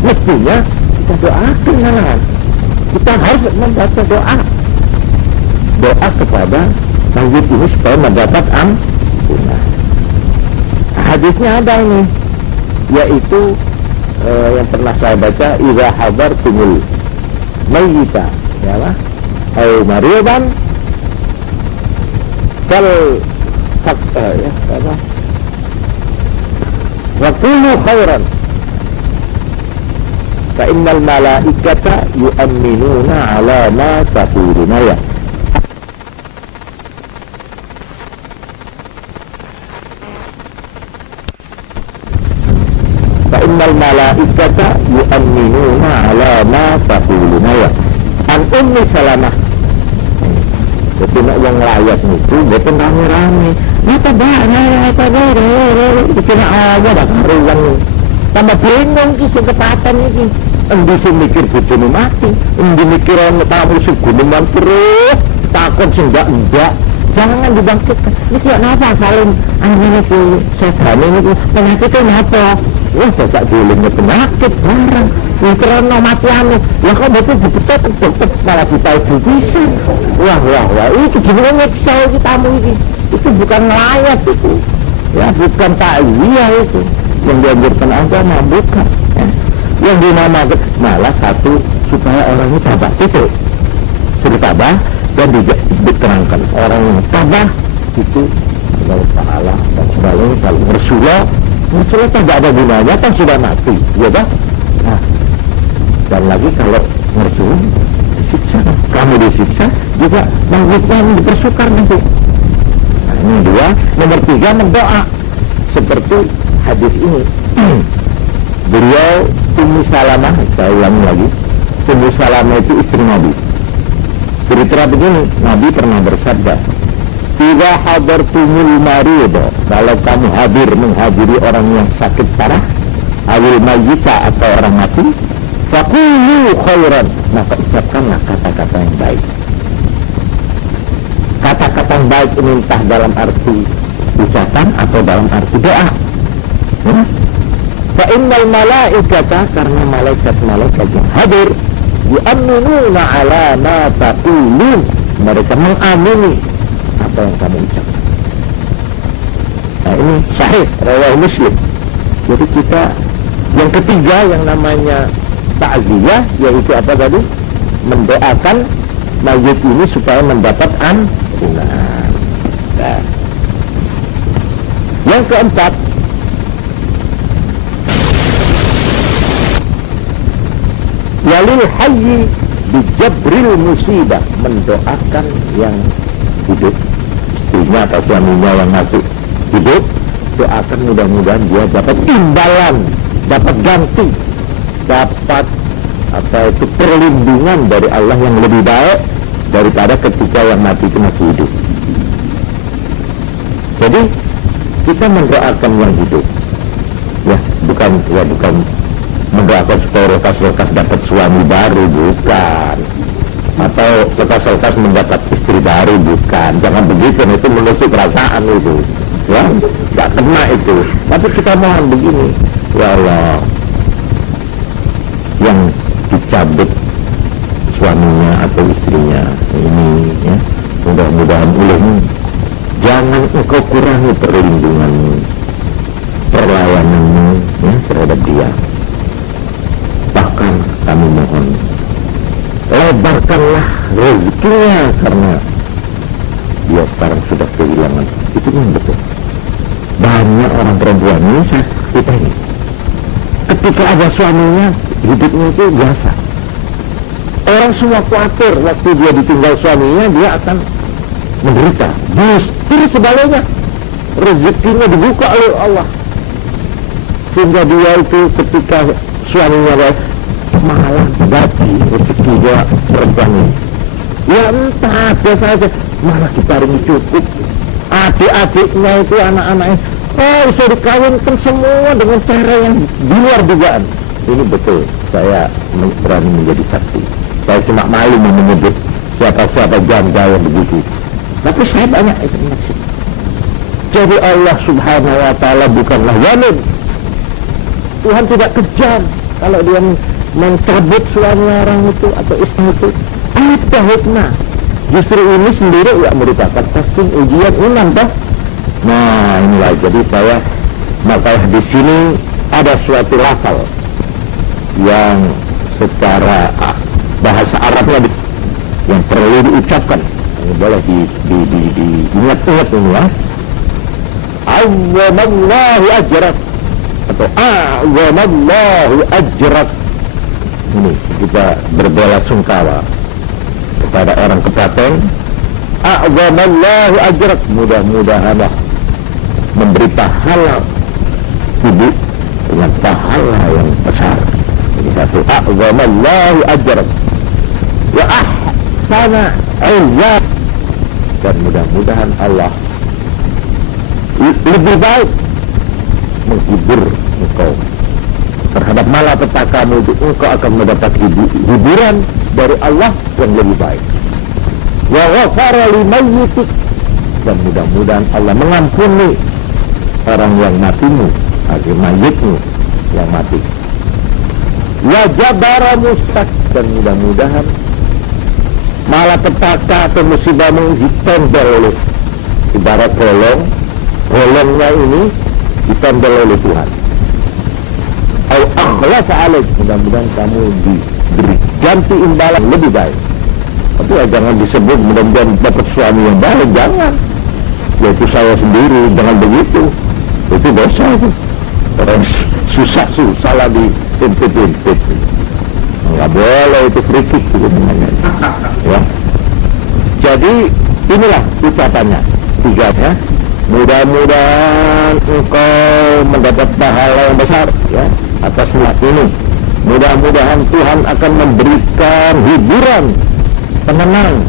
Mestinya kita doakan kan. Kita harus membaca doa kepada mayit ini supaya mendapat ampunan. Hadisnya ada ini, yaitu yang pernah saya baca, idza hadartumul mayyita, ya lah, au maridan fal ya apa? Wa qulu khairan. Fa innal malaikata yu'minuna 'ala ma taquluna ya. Fa innal malaikata yu'minuna 'ala ma taquluna ya. An Ummi Salamah. Jadi nak yang layak itu betul rame-rame. Mata itu nak aja dah karuan ni. Tambah bingung ki kesempatan ni. Endi sing mikir bojone mati, endi mikir orang tamu seguneman terus takut sing enggak. Jangan dibangkitkan. Ini kok napa saling ini ku setan ini ku penyakitnya napa? Wah, tak dilingnya penyakit barang. Karena mati anu, ya kok betul malah kita itu bisa. Wah, itu gimana nyeksa tamu ini? Itu bukan layak itu, ya bukan takziah itu. Yang dianjurkan agama bukan. Ya. Yang dinamakan malah satu supaya orang ini tabah itu, sudah tabah dan diterangkan orang yang tabah itu Allah Taala dan sebagainya. Kalau Rasulullah tidak ada gunanya kan sudah mati, ya dah. Nah, dan lagi kalau Rasul disiksa, kamu disiksa juga maksudnya dipersukar nanti. Nah, ini dua. Nomor tiga, mendoa seperti hadis ini. Beliau Ummi Salamah, saya ulangi lagi, Ummi Salamah itu istri Nabi. Cerita begini, Nabi pernah bersabda, "Idza hadartumul marid," kalau kamu hadir menghadiri orang yang sakit parah, awil mayyita atau orang mati, faqulu khairan, maka ucapkanlah kata-kata yang baik. Kata-kata yang baik ini entah dalam arti ucapan atau dalam arti doa. Fa innal malaikata, karena malaikat-malaikat yang hadir, yu'minuna 'ala ma taqulun, mereka mengamini apa yang kamu ucapkan. Nah, ini sahih riwayat Muslim. Jadi kita yang ketiga yang namanya ta'ziyah, yaitu apa tadi? Mendoakan mayit ini supaya mendapat ampunan. Nah. Yang keempat, walil hayyi bijabril musibah, mendoakan yang hidup, istrinya atau suaminya yang masih hidup, doakan mudah-mudahan dia dapat imbalan, dapat ganti, dapat apa itu perlindungan dari Allah yang lebih baik daripada ketika yang mati itu masih hidup. Jadi kita mendoakan yang hidup, ya bukan mendoakan supaya lekas-lekas dapat suami baru, bukan, atau lekas-lekas mendapat istri baru, bukan. Jangan begitu, itu menusuk perasaan itu, ya nggak kena itu. Tapi kita mohon begini, ya Allah, yang dicabut suaminya atau istrinya ini, ya mudah-mudahan ulangmu, jangan engkau kurangi perlindunganmu, perlawananmu, ya, terhadap dia. Bahkan kami mohon, lebarkanlah rezekinya, karena dia sekarang sudah kehilangan. Itu yang betul. Banyak orang perempuan ini, kita ini, ketika ada suaminya, hidupnya itu biasa. Orang semua khawatir waktu dia ditinggal suaminya, dia akan menderita. Justru sebaliknya, rezekinya dibuka oleh Allah, sehingga dia itu ketika suaminya baik, malah bagi rezeki dia perempuan ini. Ya entah, biasa saja, malah kita ini cukup. Adik-adiknya itu, anak-anaknya, bisa dikawinkan semua dengan cara yang di luar dugaan. Ini betul, saya berani menjadi saksi. Saya cuma malu menyebut siapa-siapa janda yang begitu. Tapi saya banyak itu maksud. Jadi Allah Subhanahu wa Ta'ala bukanlah zalim. Tuhan tidak kejam kalau dia mencabut suami orang itu atau istri itu. Ada hikmah. Justru ini sendiri ya merupakan testing ujian iman, toh. Nah inilah, jadi saya maka di sini ada suatu lafal yang secara bahasa Arabnya yang perlu diucapkan. Ini boleh diingat-ingat ini, ya. Azzamallahu ajrak atau a'zamallahu ajrak. Ini kita berbelasungkawa kepada orang kepaten. A'zamallahu ajrak, mudah-mudahan Allah memberi pahala hidup dengan pahala yang besar. Jadi satu, a'zamallahu ajrak wa ahsana izzat, dan mudah-mudahan Allah lebih baik menghibur engkau terhadap malapetakamu itu. Engkau akan mendapat hiburan dari Allah yang lebih baik. Wa ghafara limayyitik, dan mudah-mudahan Allah mengampuni orang yang matimu, atau mayitmu yang mati. Wa jabara mustak, dan mudah-mudahan malapetaka atau musibahmu ditempel oleh ibarat golongnya ini ditempel oleh Tuhan. Au akhlasa alaik, mudah-mudahan kamu diberi ganti imbalan lebih baik. Tapi ya jangan disebut mudah-mudahan dapat suami yang baik, jangan. Yaitu saya sendiri, jangan begitu. Itu dosa itu. Orang susah lah diintip-intip. Nggak boleh, itu frikik gitu namanya. Ya. Jadi inilah ucapannya tiganya. Mudah-mudahan engkau mendapat pahala yang besar ya atas niat ini. Mudah-mudahan Tuhan akan memberikan hiburan, penenang.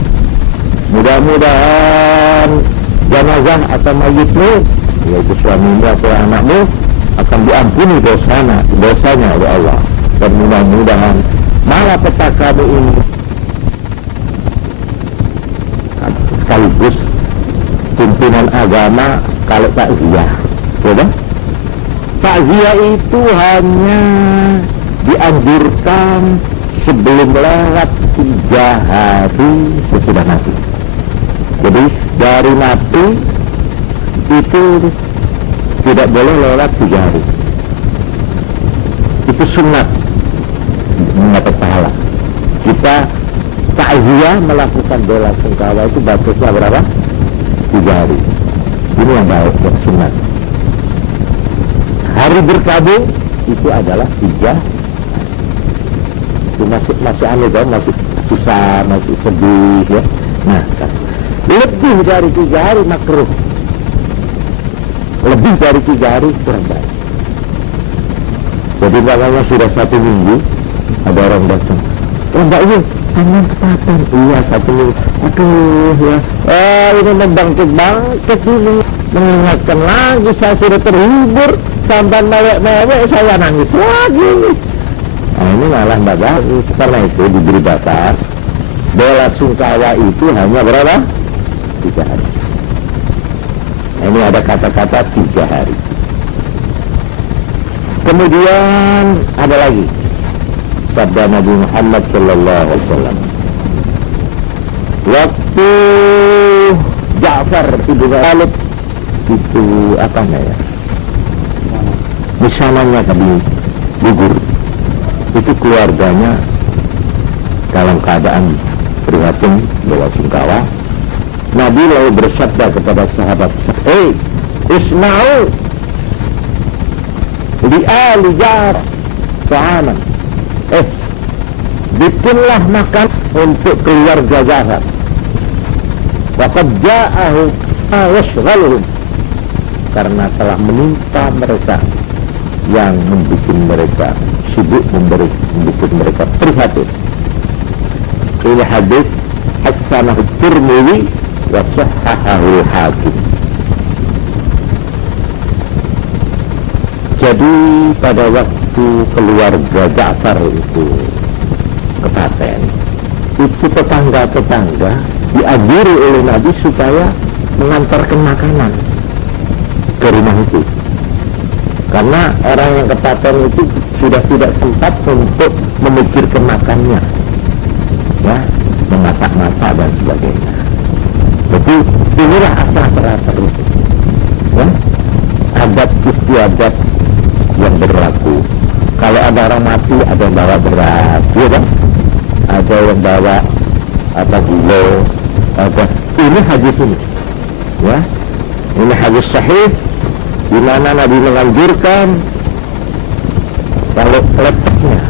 Mudah-mudahan jenazah atau mayitmu, yaitu suamimu atau anakmu, akan diampuni dosanya oleh Allah. Dan mudah-mudahan malapetakamu ini sekaligus pimpinan agama kalau takziah, ya. Takziah itu hanya dianjurkan sebelum lewat 3 hari sesudah mati. Jadi dari mati itu tidak boleh lewat 3 hari. Itu sunat mendapat pahala. Kita takziah melakukan belasungkawa itu batasnya berapa? 3 hari. Ini yang baik, yang sunat. Hari berkabung itu adalah 3. Itu masih aneh kan, masih susah, masih sedih ya. Nah, kan. Lebih dari 3 hari makruh. Lebih dari 3 hari kurang baik. Jadi namanya sudah 1 minggu ada orang datang. Oh Mbak Yu, tangan kepaten. Iya 1 minggu. Aduh ya. Ini membangkit ini. Mengingatkan lagi, saya sudah terhibur. Sampai mewek-mewek saya nangis lagi. Nah ini malah Mbak bagus. Karena itu diberi batas. Belasungkawa itu hanya berapa? 3 hari. Nah, ini ada kata-kata 3 hari. Kemudian ada lagi sabda Nabi Muhammad sallallahu alaihi wasallam. Waktu Ja'far ibn Khalid itu apa namanya? Misalnya tadi gugur, itu keluarganya dalam keadaan prihatin belasungkawa. Nabi lalu bersabda kepada sahabat, isma'u li'ali Ja'far ta'aman. Bikinlah makan untuk keluarga Ja'far. Waqad ja'ahu ma yashghaluhum, karena telah menimpa mereka yang membuat mereka sibuk, membuat mereka prihatin. Ini hadis Hassanahu Tirmidzi wa Sahhahahu Hakim. Jadi pada waktu keluarga Ja'far itu kepaten, itu tetangga-tetangga dianjuri oleh Nabi supaya mengantarkan makanan ke rumah itu. Karena orang yang kepaten itu sudah tidak sempat untuk memikirkan makannya, ya, memasak-masak dan sebagainya. Jadi inilah asal-asal itu, ya, adat istiadat yang berlaku. Kalau ada orang mati, ada yang bawa beras, ya kan? Ada yang bawa apa gula, apa. Ini hadis ini, ya, ini hadis sahih di mana Nabi menganjurkan kalau lepasnya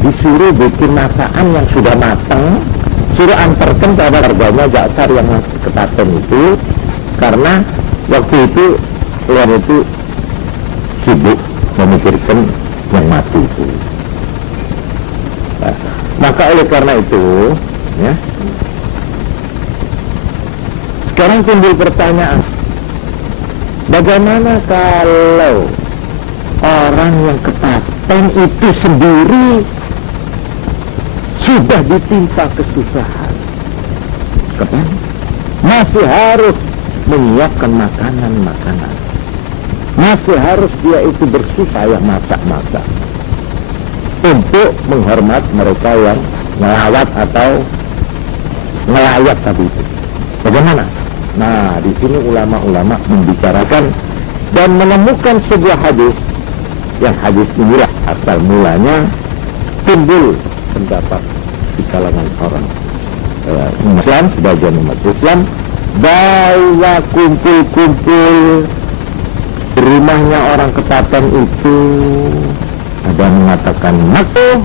disuruh bikin masakan yang sudah matang, suruh antarkan kepada keluarganya Ja'far yang masih ketaten itu, karena waktu itu keluar itu sibuk memikirkan yang mati itu. Nah, maka oleh karena itu, ya, sekarang timbul pertanyaan, bagaimana kalau orang yang ketaten itu sendiri sudah ditimpa kesusahan, masih harus menyiapkan makanan-makanan, masih harus dia itu bersusah yang masak-masak untuk menghormat mereka yang ngelawat atau ngelayat tadi itu. Bagaimana? Nah, di sini ulama-ulama membicarakan dan menemukan sebuah hadis, yang hadis inilah asal mulanya timbul pendapat di kalangan orang Islam, sebagian umat Islam, bahwa kumpul-kumpul di rumahnya orang ketaten itu ada mengatakan makruh,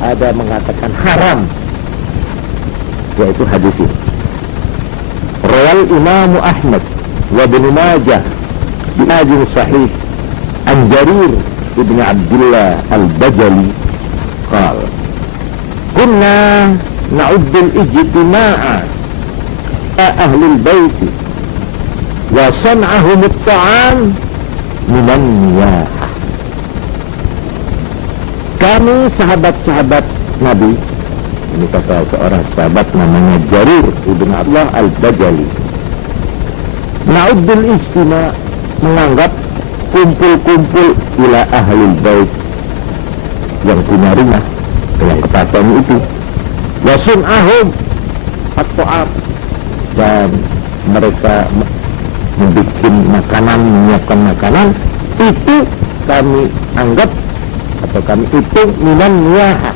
ada mengatakan haram, yaitu hadis ini. Rawal Imam Ahmad wa Ibnu Majah bi ajin sahih an Jarir ibn Abdullah al-Bajali qala kunna na'uddu al-ijtima'a ahli al-bait wa san'ahum at-ta'am min an-niyahah. Kami sahabat-sahabat Nabi, ini kata seorang sahabat namanya Jarir ibn Abdullah al-Bajali, na'uddul ijtima', menganggap kumpul-kumpul ila ahlul bait, yang punya rumah yang ketaten itu, wasun ahum at-ta'am, dan mereka membuat makanan, menyiapkan makanan, itu kami anggap atau kami hitung minan niyaha,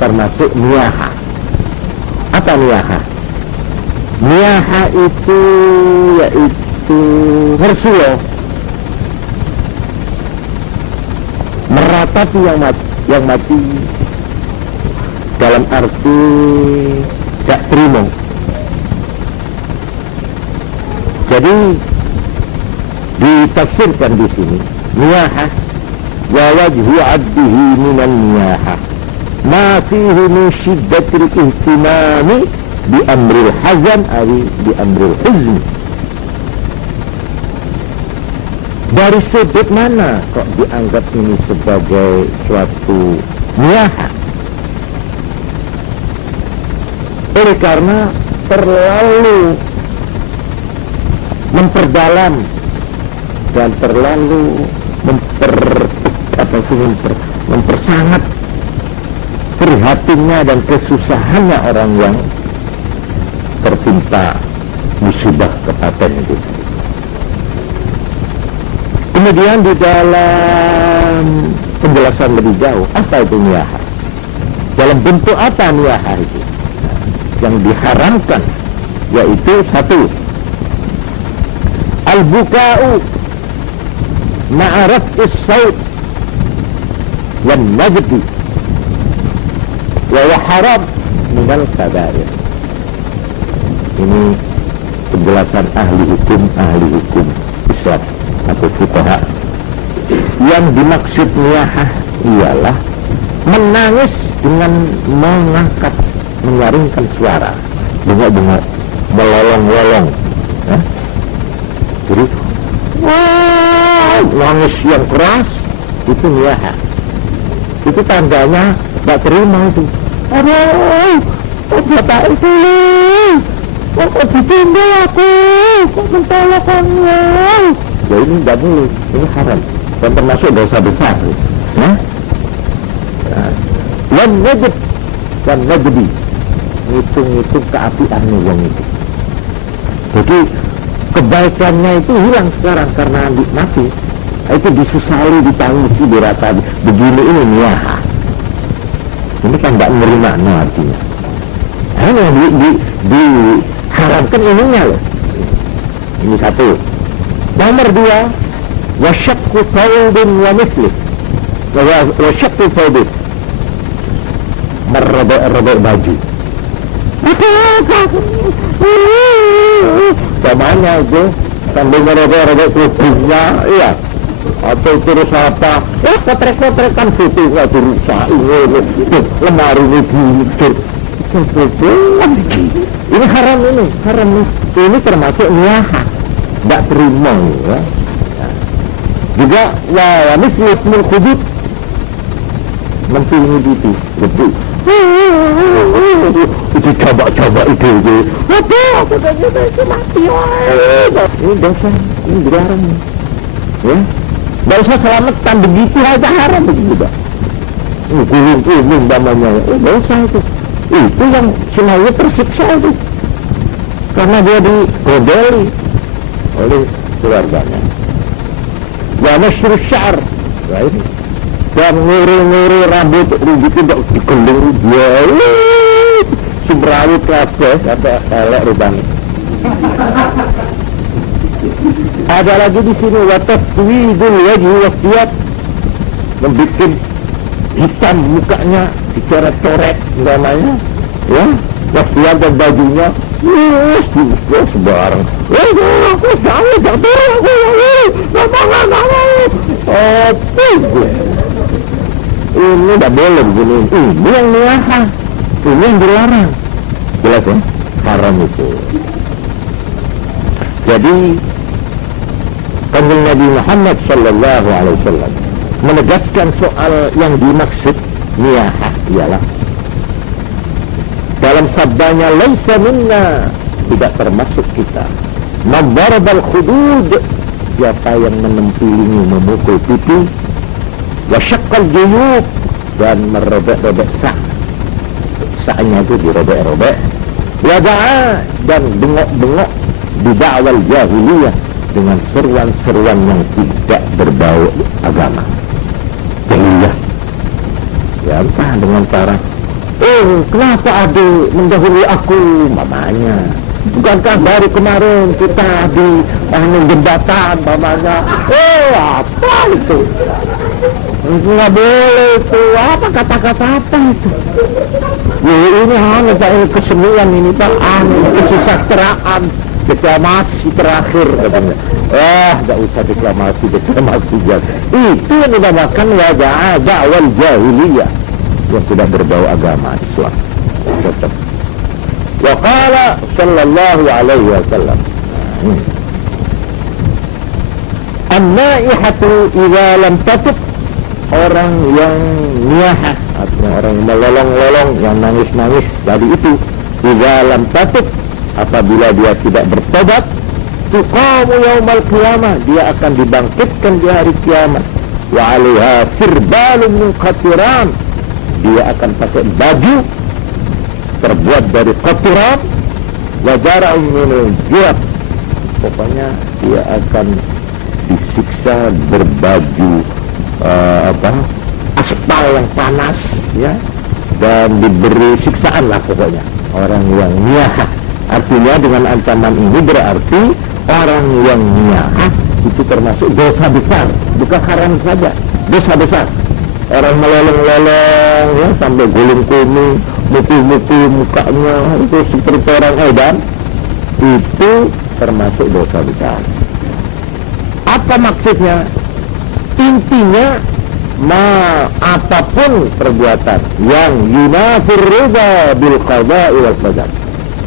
termasuk niyaha. Apa niyaha? Niyaha itu yaitu mersuo, meratapi yang mati dalam arti tidak terima. Jadi ditafsirkan di sini niyaha wa wajhu abdihi minan niyaha ma fihi min shiddatil ihtimami bi amril hazan awi bi amril huzn. Dari sudut mana kok dianggap ini sebagai suatu niyaha? Oleh karena terlalu memperdalam dan terlalu mempersangat prihatinnya dan kesusahannya orang yang tertimpa musibah ketaten itu. Kemudian di dalam penjelasan lebih jauh, apa itu niyaha? Dalam bentuk apa niyaha itu? Yang diharamkan yaitu satu, al-buka'u ma'araf is-saut wan najdi wa haram minal kabair. Ini penjelasan ahli hukum Islam atau fuqaha. Yang dimaksud niyahah ialah menangis dengan mengangkat, menyaringkan suara, dengan melolong-lolong, ya? Jadi nangis yang keras itu niyahah. Itu tandanya tidak terima itu. Aduh, kok bapak itu, kok ditinggal aku, kok mentolakannya. Ya ini tidak boleh, ini haram dan termasuk dosa besar. Nah, yang najib dan najdi, ngitung-ngitung keapiannya yang itu. Jadi kebaikannya itu hilang sekarang karena mati. Itu disusali, ditangisi, dirasa begini, ini niyaha. Ini kan tidak menerima, no, artinya. Hanya diharamkan ininya loh. Ini satu. Nomor dua, wa syaqqu thawbin wa mislih, wa syaqqu thawbin, merobek-robek baju. Samanya itu sambil merobek-robek tubuhnya, iya, atau terus apa, kotrek-kotrekan fotonya dirusak, lemari ini dihidur. Ini haram, ini termasuk niyaha, tidak terima ya. Juga wa misli khudud, mentinggi itu lebih itu coba-coba itu apa katanya itu mati ini dosa, ini dilarang ya. Tidak usah selamatan begitu aja haram begitu. Ini guling-guling namanya, dosa itu yang semuanya tersiksa itu karena dia digodoli oleh keluarganya. Ya masyur syar, ya ini, dan nguri-nguri rambut rambut tidak digelung dia, semrawut kabeh kata elek rupanya. Ada lagi di sini wa taswidul wajhi wa thiyab, membikin hitam mukanya, dicoret-coret namanya, ya, wasiat dan bajunya, sebarang. Aku tahu, ini tidak boleh begini. Ini yang niyaha, ini yang dilarang. Jelas ya, haram itu. Jadi Kanjeng Nabi Muhammad sallallahu alaihi wasallam menegaskan soal yang dimaksud niyaha ialah dalam sabdanya laisa minna, tidak termasuk kita. Madarabal khudud, siapa yang menempilingi, memukul pipi, wa syaqqal juyub, dan merobek-robek saknya itu dirobek-robek, wa da'a, dan bengok-bengok di da'wal jahiliyah dengan seruan-seruan yang tidak berbau agama. Jahiliyah ya, entah dengan cara kenapa adik mendahului aku, mamanya, bukankah baru kemarin kita di jembatan, mamanya, apa itu, nggak boleh itu, apa kata-kata apa itu, ya ini hanya kesenian ini Pak, kesusastraan, deklamasi terakhir katanya. Gak usah deklamasi ya. Itu yang dinamakan wajah da'wal jahiliyah yang tidak berbau agama Islam. Tetap. Wa qala sallallahu alaihi wasallam, an-naihatu idza lam tatub, orang yang niyaha, artinya orang yang melolong-lolong, yang nangis-nangis tadi itu, idza lam tatub, apabila dia tidak bertobat, tuqamu yaumal qiyamah, dia akan dibangkitkan di hari kiamat, wa 'alaiha sirbalun min qatiran, dia akan pakai baju terbuat dari qatiran, wa jara'un min al-jurab, pokoknya dia akan disiksa berbaju aspal yang panas ya, dan diberi siksaan lah pokoknya orang yang niyaha. Artinya dengan ancaman ini berarti orang yang niyaha itu termasuk dosa besar, bukan haram saja, dosa besar. Orang melolong-lolong ya, sampai gulung-gulung, muti-muti mukanya itu seperti orang edan, itu termasuk dosa besar. Apa maksudnya? Intinya apapun perbuatan yang yunafir ridha bil qada'i wal qadar,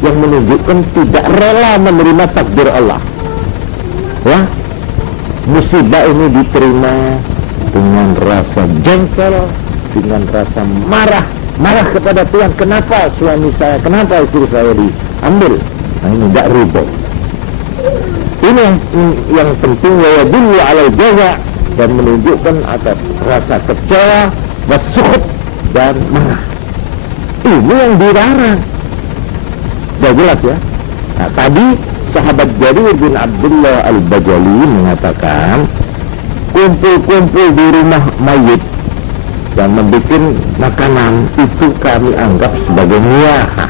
yang menunjukkan tidak rela menerima takdir Allah. Ya, musibah ini diterima dengan rasa jengkel, dengan rasa marah kepada Tuhan. Kenapa suami saya, kenapa istri saya diambil? Nah ini tidak ridha. Ini yang penting, wa yadullu 'alal jaza', dan menunjukkan atas rasa kecewa, wasukhut, dan marah. Ini yang dilarang. Sudah jelas ya. Nah, tadi sahabat Jarir bin Abdullah al-Bajali mengatakan kumpul-kumpul di rumah mayit dan membuat makanan itu kami anggap sebagai niyaha.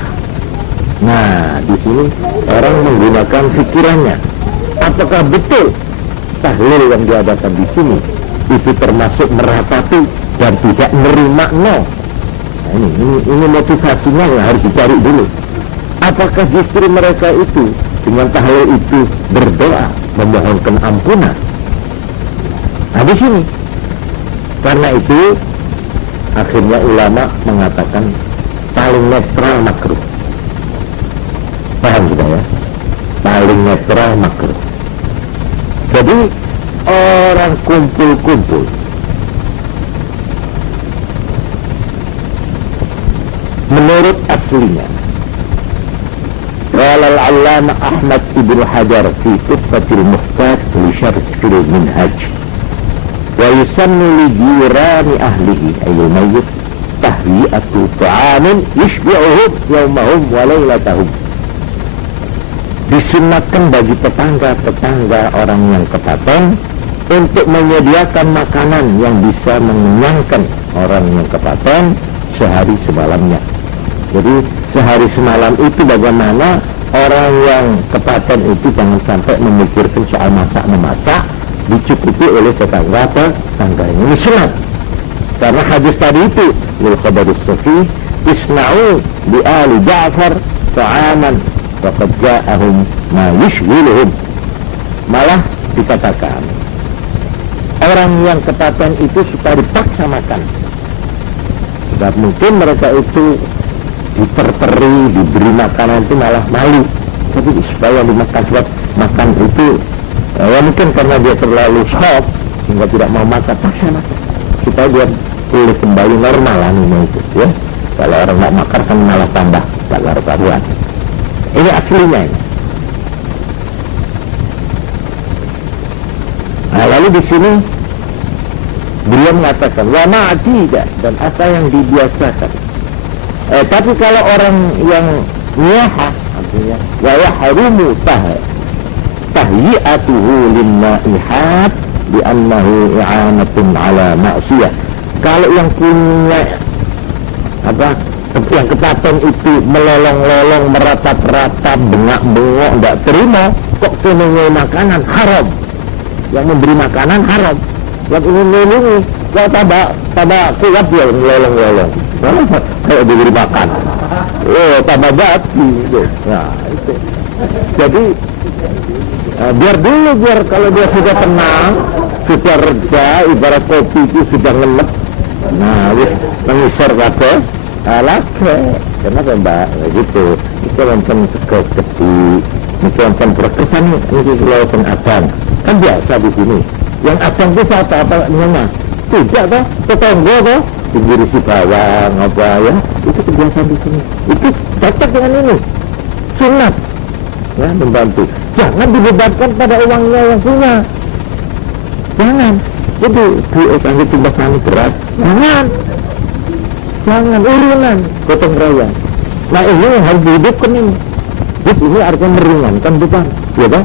Nah, di sini orang menggunakan pikirannya. Apakah betul tahlil yang diadakan di sini itu termasuk meratapi dan tidak menerima no. Nah, ini motivasinya yang harus dicari dulu. Apakah justru mereka itu dengan tahlil itu berdoa memohonkan ampunan? Nah di sini, karena itu akhirnya ulama mengatakan paling netral makruh. Paham sudah ya? Paling netral makruh. Jadi orang kumpul-kumpul menurut aslinya, qala al-'allamah Ahmad ibn Hajar fi Tuhfatil Muhtaj li syarh al-Minhaj wa yusammi li jirani ahlihi ayyul mayyit tahiyatu ta'amin yushbi'uhum yawmahum wa laylatahum. Disunatkan bagi tetangga-tetangga orang yang kepaten untuk menyediakan makanan yang bisa mengenyangkan orang yang kepaten sehari semalamnya. Jadi sehari semalam itu bagaimana orang yang kepaten itu jangan sampai memikirkan soal masak-memasak, dicukupi oleh tetangga-tetangganya. Ini sunat. Karena hadis tadi itu, lil khabarus sahih, isna'u bi ali Ja'far ta'aman faqad ja'ahum ma yushghiluhum. Malah dikatakan orang yang kepaten itu suka dipaksa makan. Dan mungkin mereka itu diperperi, diberi makanan itu malah malu. Tapi supaya dimakan, sebab makan itu ya mungkin karena dia terlalu shock sehingga tidak mau makan, paksa makan supaya dia pulih kembali normal animnya itu ya. Kalau orang nggak makan kan malah tambah karuan. Ini aslinya ini. Nah, lalu di sini beliau mengatakan wa ma'tidah, dan apa yang dibiasakan. Tapi kalau orang yang niyaha, artinya wa yahrumu tahyi'atuhu lin-na'ihat bi annahu i'anatun 'ala ma'siyah. Kalau yang punya yang kepaten itu melolong-lolong, meratap-ratap, bengak-bengok, enggak terima, kok semuanya makanan haram. Yang memberi makanan haram. Yang ingin melindungi, kalau tambah kuat dia melolong-lolong. Kayak diberi makan. Tambah bati. Nah, itu. Jadi biar dulu, biar kalau dia sudah tenang, sudah reda, ibarat kopi itu sudah ngelep. Nah, wis mengisar kabeh, lagi. Kenapa Mbak? Gitu. Itu wonten sego gede, itu wonten berkesan iki lawon abang. Kan biasa di sini. Yang abang itu apa namanya? Tidak toh, tetangga toh, diberi bawang apa ya? Itu kebiasaan di sini. Itu cocok dengan ini. Sunat. Ya, membantu. Jangan dibebankan pada uangnya yang punya. Jangan. Jadi tangga timbakan berat. Jangan urunan gotong royong. Nah ini yang harus dihidupkan ini. Jadi ini artinya meringankan beban, ya kan?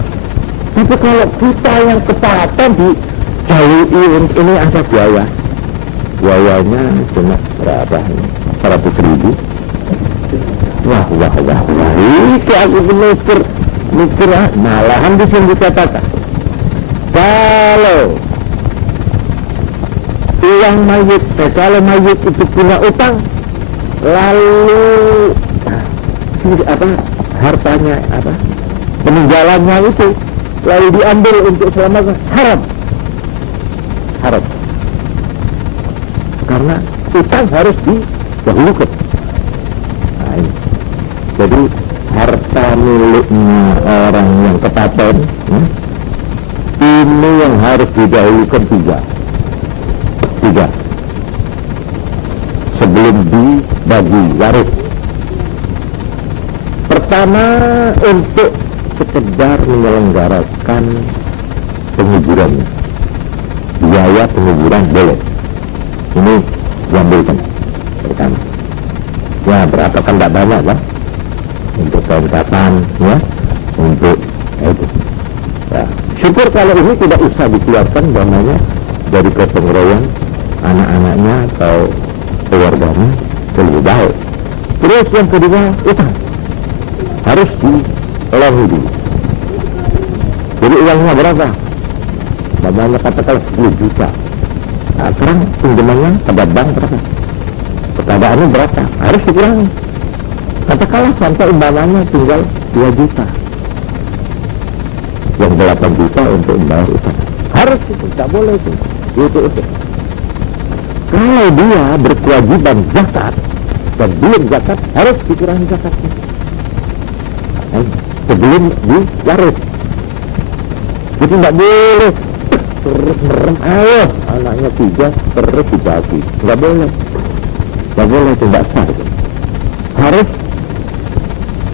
Tapi kalau kita yang kepaten dijauhi, ini ada biaya. Biayanya cuma berapa? 100.000. Wah. Itu aku mikir malahan di sini dikatakan. Kalau uang mayit, kalau mayit itu punya utang, lalu hartanya peninggalannya itu lalu diambil untuk selamatkan, haram. Karena utang harus didahulukan. Nah, ini. Jadi harta miliknya orang yang kepaten ini yang harus didahulukan tiga sebelum dibagi waris. Pertama, untuk sekedar menyelenggarakan penguburan, biaya penguburan boleh, ini diambilkan pertama. Ya berapa kan tidak banyak kan, untuk kelengkapan ya, untuk itu ya. Syukur kalau ini tidak usah dikeluarkan dananya dari gotong royong anak-anaknya atau keluarganya, lebih baik. Terus yang kedua, utang harus dilongi dulu. Jadi uangnya berapa? Namanya katakanlah 10 juta. Nah, sekarang pinjamannya pada bank berapa? Perkadaannya berapa? Harus dikurangi. Katakanlah sampai umpamanya tinggal 2 juta. Yang 8 juta untuk membayar utang. Harus itu, tidak boleh itu. Itu. Kalau dia berkewajiban zakat dan belum zakat, harus dikurangi zakatnya. Sebelum diwaris. Jadi tidak boleh terus merem, ayo anaknya 3 terus dibagi. Tidak boleh. Tidak boleh, itu tidak sah. Harus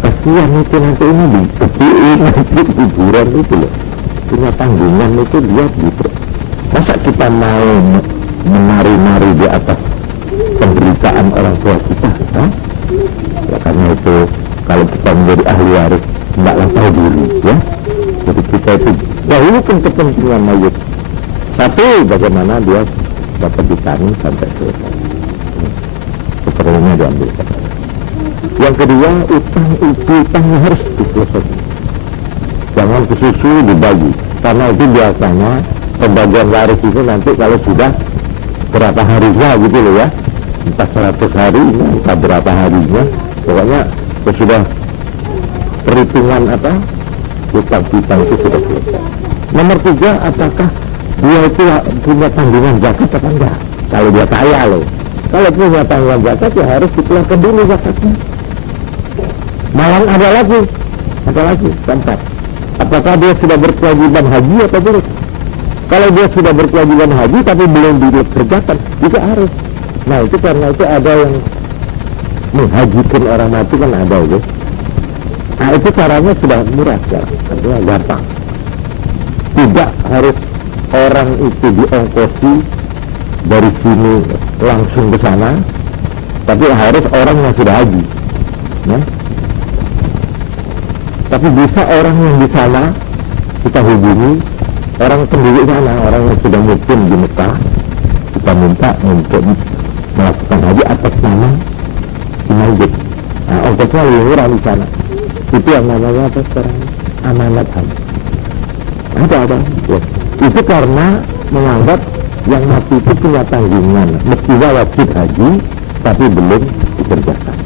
kasihan itu nanti ini dikepiin nanti hiburan itu loh. Punya tanggungan itu dia gitu. Masa kita mau menari-nari di atas penderitaan orang tua kita? Ya karena itu kalau kita menjadi ahli waris tidaklah tahu diri ya. Jadi kita itu dahulukan kepentingan mayit. Satu, bagaimana dia dapat ditanggung sampai selesai. Keperluannya diambil. Yang kedua, utangnya harus diselesaikan. Jangan kesusu dibagi. Karena itu biasanya pembagian waris itu nanti kalau sudah berapa harinya gitu loh ya. Entah 100 hari, entah berapa harinya. Pokoknya sudah perhitungan utang-utang itu sudah selesai. Nomor 3, apakah dia itu punya tanggungan zakat atau enggak? Kalau dia kaya loh. Kalau punya tanggungan zakat ya harus dikeluarkan dulu zakatnya. Malah ada lagi, keempat. Apakah dia sudah berkewajiban haji atau belum? Kalau dia sudah berkewajiban haji tapi belum dikerjakan, juga harus. Nah itu karena itu ada yang menghajikan orang mati kan ada itu. Nah itu caranya sudah murah sekarang, artinya gampang. Tidak harus orang itu diongkosi dari sini langsung ke sana, tapi harus orang yang sudah haji. Ya? Tapi bisa orang yang di sana kita hubungi, orang penduduk sana, orang yang sudah mukim di Mekah, kita minta untuk melakukan haji atas nama Imajid. Nah, ongkosnya lebih murah di sana. Itu yang namanya apa sekarang? Amanat haji. Ada. Ya. Itu karena menganggap yang mati itu punya tanggungan, mestinya wajib haji, tapi belum dikerjakan.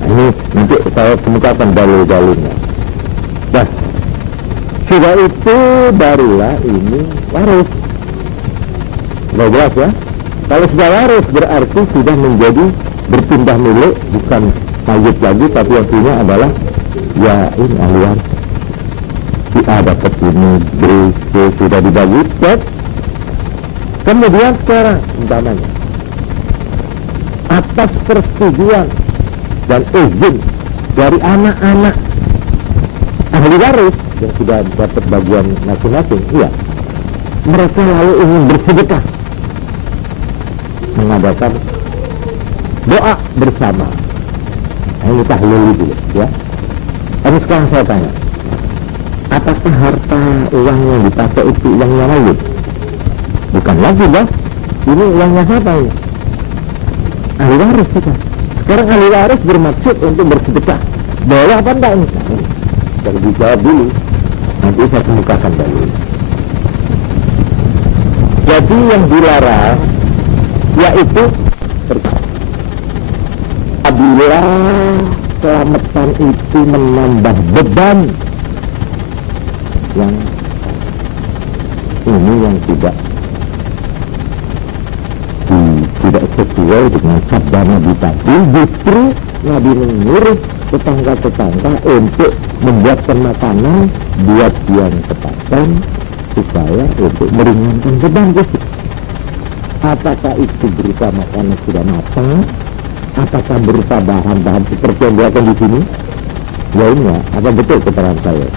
Nah, ini nanti saya temukan dalil-dalilnya. Nah, sudah itu barulah ini waris. Sudah jelas ya? Kalau sudah waris berarti sudah menjadi berpindah milik, bukan mayit lagi, tapi yang punya adalah ya ini ahli waris. Si A dapat ini, B, C sudah dibagi, cek. Kemudian sekarang umpamanya atas persetujuan dan izin dari anak-anak ahli waris yang sudah dapat bagian masing-masing, iya, mereka lalu ingin bersedekah, mengadakan doa bersama. Ini tahlil itu ya. Tapi sekarang saya tanya, apakah harta uang yang dipakai itu uangnya mayit? Bukan lagi bos, ini uangnya siapa ini? Ahli waris kita. Sekarang ahli waris bermaksud untuk bersedekah. Boleh apa enggak ini? Jadi dijawab dulu, nanti saya kemukakan dulu. Jadi yang dilarang yaitu apabila selamatan itu menambah beban yang ini yang tidak sesuai dengan sabda Nabi tadi, justru Nabi menyuruh tetangga-tetangga untuk membuatkan makanan buat yang sepatan supaya untuk meringankan beban itu. Apakah itu berupa makanan sudah matang, apakah berupa bahan-bahan seperti yang dilakukan di sini? Ya ini ya, apa betul keterangan saya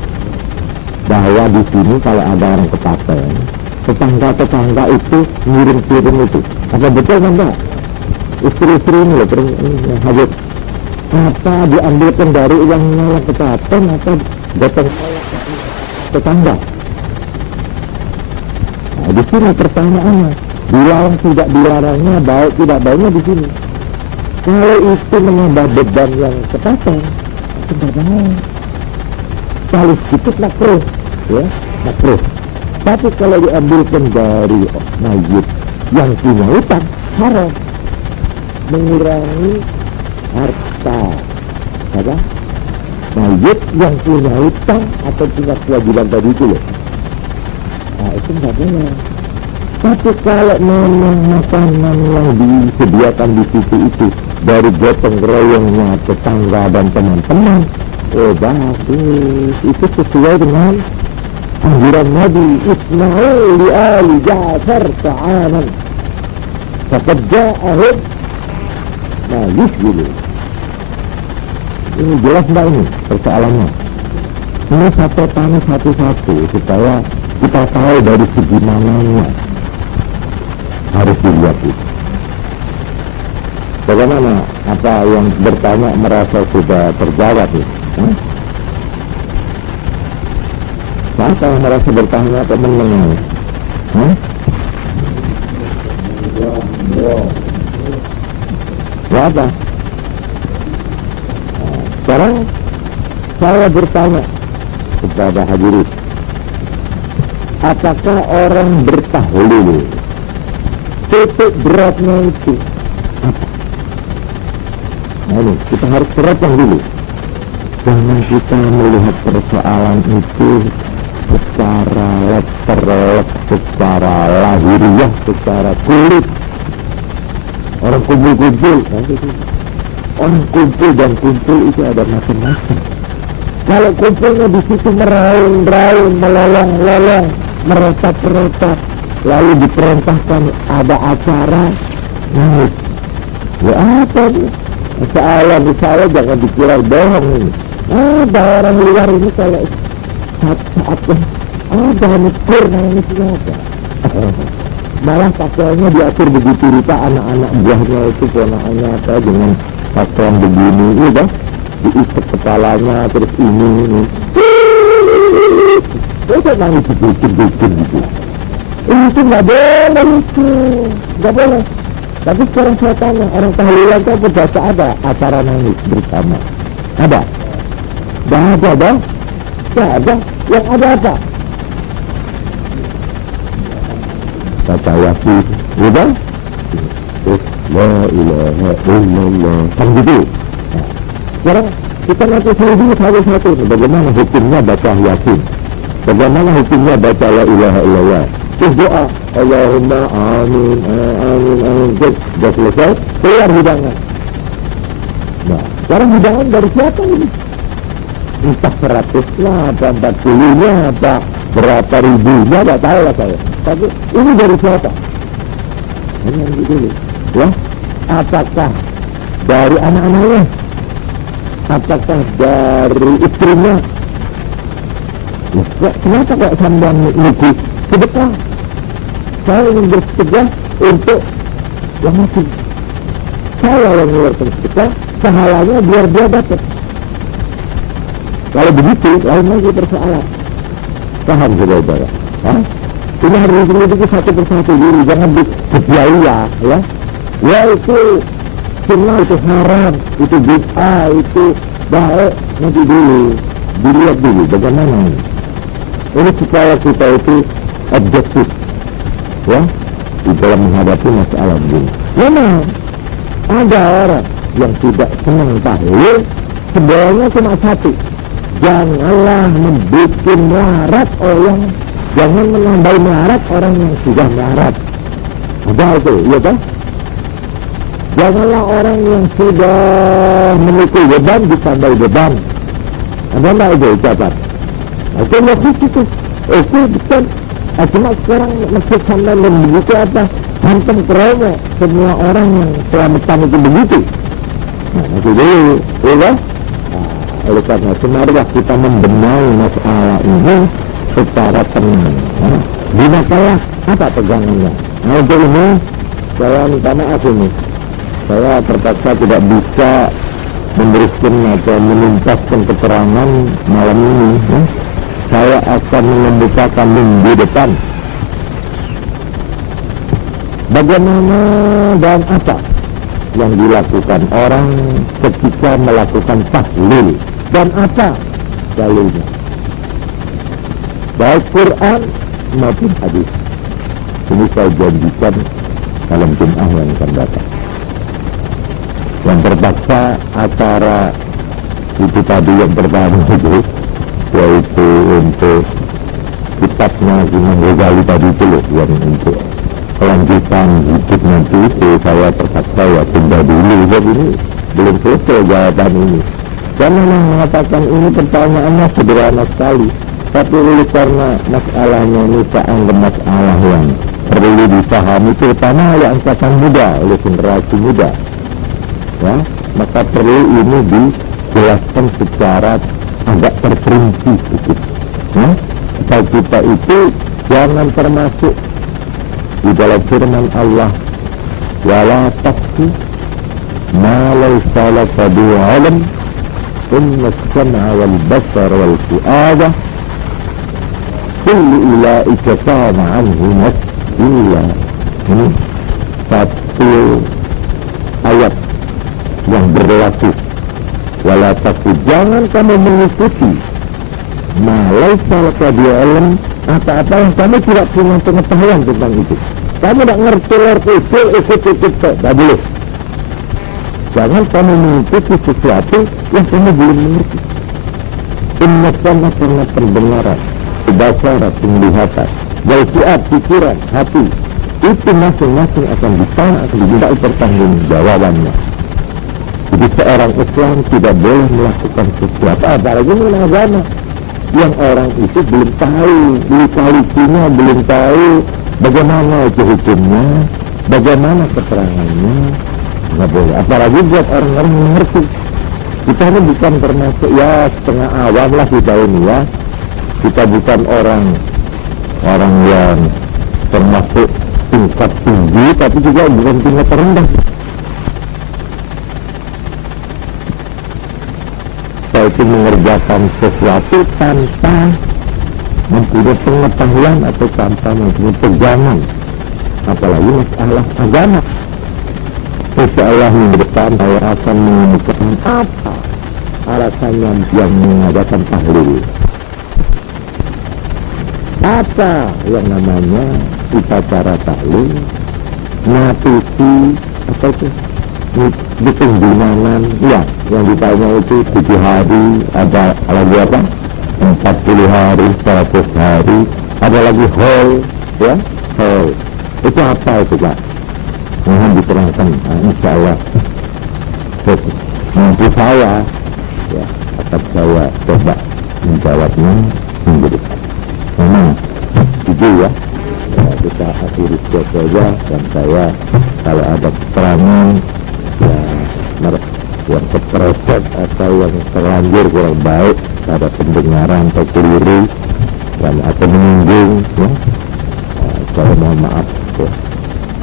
bahwa di sini kalau ada orang kepaten, tetangga-tetangga itu ngirim-kirim itu, apa betul kan enggak? Istri-istri ini loh, hajat apa diambilkan dari uangnya yang kepaten atau datang tetangga? Nah di sini pertanyaannya, dilarang tidak dilarangnya, baik tidak baiknya di sini. Kalau itu menambah beban yang kepaten, tidak baik. Kalau sedikit makruh, ya makruh. Tapi kalau diambilkan dari mayit yang punya utang, haram. Mengurangi harta apa? Mayit yang punya utang atau punya kewajiban tadi itu loh. Nah itu nggak boleh. Tapi kalau memang makanan yang disediakan di situ itu dari gotong royongnya tetangga dan teman-teman, oh bagus, itu sesuai dengan anjuran Nabi, isma'u li ali Ja'far ta'aman faqad ja'ahum ma yusbilu. Ini jelas mbak ini persoalannya. Ini satu tanya satu-satu supaya kita tahu dari segi mananya harus dilihat itu. Bagaimana? Apa yang bertanya merasa sudah terjawab itu? Siapa yang merasa bertanya atau mendengar? Ya apa? Sekarang saya bertanya kepada hadirin, apakah orang bertahlil titik beratnya itu apa? Nah ini kita harus terapkan dulu. Jangan kita melihat persoalan itu secara letterlek, secara lahiriah, secara kulit. Orang kumpul-kumpul, orang kumpul dan kumpul itu ada macam-macam. Kalau kumpulnya di situ meraung-raung, melolong-lolong, merotat-rotat, lalu diperintahkan ada acara, nangis. Ya apa nih? Misalnya jangan dikira bohong ini. Ada orang luar ini kalau saat-saat ada nukur nangisnya ada. Malah pakaiannya diatur begitu rupa, anak-anak buahnya itu ponakannya apa dengan pakaian begini, udah diikat kepalanya terus ini. Itu nangis dikit-dikit gitu. Itu nggak boleh itu, nggak boleh. Tapi sekarang saya tanya, orang tahlilan itu berbaca ada acara nangis bersama? Ada? Dah ada dong? Dah ada? Yang ada apa? Baca yasin, udah? La ilaha illallah. Kan gitu? Nah, sekarang kita nanti satu-satu. Bagaimana hukumnya baca yasin? Bagaimana hukumnya baca la ilaha illallah? Terus doa, Allahumma amin, amin, amin. Sudah selesai, keluar hidangan. Nah, sekarang hidangan dari siapa ini? Entah 100 lah, apa 40 nya, apa berapa ribunya, tak tahu lah saya. Tapi ini dari siapa? Hanya gitu dulu. Ya, apakah dari anak-anaknya? Apakah dari istrinya? Ya, kenapa kok sambil niku sedekah? Saya ingin bersedekah untuk yang mati. Saya yang mengeluarkan sedekah, pahalanya biar dia dapat. Kalau begitu, lain lagi persoalan. Paham saudara-saudara? Ini harus diselidiki satu persatu dulu, jangan dibiaya, ya. Ya itu sunnah, itu haram, itu bid'ah, itu baik, nanti dulu dilihat dulu bagaimana ini. Ini supaya kita itu objektif, ya, di dalam menghadapi masalah ini. Memang ada orang yang tidak senang tahlil, sebenarnya cuma satu. Janganlah membuat melarat orang, jangan menambah melarat orang yang sudah melarat. Ada itu, ya kan? Janganlah orang yang sudah memikul beban ditambah beban. Ada enggak itu ucapan? Itu logis itu. Itu betul. Cuma sekarang masih sampai begitu apa? Hantam kromo semua orang yang selamatan itu begitu. Nah, itu dulu, ya kan? Oleh karena itu marilah kita membenahi masalah ini secara tenang. Gunakanlah apa pegangannya. Nah untuk ini saya minta maaf ini. Saya terpaksa tidak bisa memberikan atau menuntaskan keterangan malam ini. Saya akan mengemukakan minggu depan. Bagaimana dan apa yang dilakukan orang ketika melakukan tahlil dan apa dalilnya, baik Quran maupun hadis. Ini saya janjikan dalam Jumat yang akan datang. Yang terpaksa acara itu tadi yang pertama itu, yaitu untuk kitabnya Imam Ghazali tadi itu loh, yang untuk kelanjutan hidup nanti itu saya terpaksa ya tunda dulu. Jadi ini belum selesai jawaban ini. Saya memang mengatakan ini pertanyaannya sederhana sekali, tapi oleh karena masalahnya ini saya anggap masalah yang perlu dipahami, terutama oleh angkatan muda, oleh generasi muda, ya, maka perlu ini dijelaskan secara agak terperinci sedikit. Supaya kita itu jangan termasuk di dalam firman Allah, wala taqfu ma laysa laka bihi 'ilm inna as-sam'a wal basara wal fu'ada kullu ulaika kana 'anhu mas'ula. Ini satu ayat yang berlaku, wala taqfu, jangan kamu mengikuti ma laysa laka bihi 'ilm, apa-apa yang kamu tidak punya pengetahuan tentang itu. Kamu tidak ngerti ikut-ikut, tidak boleh. Jangan kamu mengikuti sesuatu yang kamu belum mengerti. Inna sama karena pendengaran, basara penglihatan, wal-fu'ad pikiran, hati, itu masing-masing akan ditanya, akan dimintai pertanggungjawabannya. Jadi seorang Islam tidak boleh melakukan sesuatu, apalagi mengenai agama, yang orang itu belum tahu lika-likunya, belum tahu bagaimana itu hukumnya, bagaimana keterangannya. Nggak boleh, apalagi buat orang-orang yang mengerti. Kita ini bukan termasuk ya setengah awam lah kita ini ya. Kita bukan orang yang termasuk tingkat tinggi, tapi juga bukan tingkat terendah. Saya itu mengerjakan sesuatu tanpa mempunyai pengetahuan atau tanpa mempunyai pegangan, apalagi masalah agama. Insyaallah minggu depan saya akan menunjukkan apa alasannya yang mengadakan tahlil, apa yang namanya upacara tahlil, natisi, apa itu hitung bilangan, ya, yang ditanya itu 7 hari, ada lagi apa 40 hari, 100 hari, ada lagi haul, ya, haul itu apa itu Pak? Mohon diterangkan, insyaallah nanti saya ya akan saya coba menjawabnya minggu depan. Memang itu ya, kita akhiri saja, dan saya kalau ada keterangan yang kepreset atau yang terlanjur kurang baik pada pendengaran atau keliru dan atau menyinggung, ya, saya mohon maaf ya.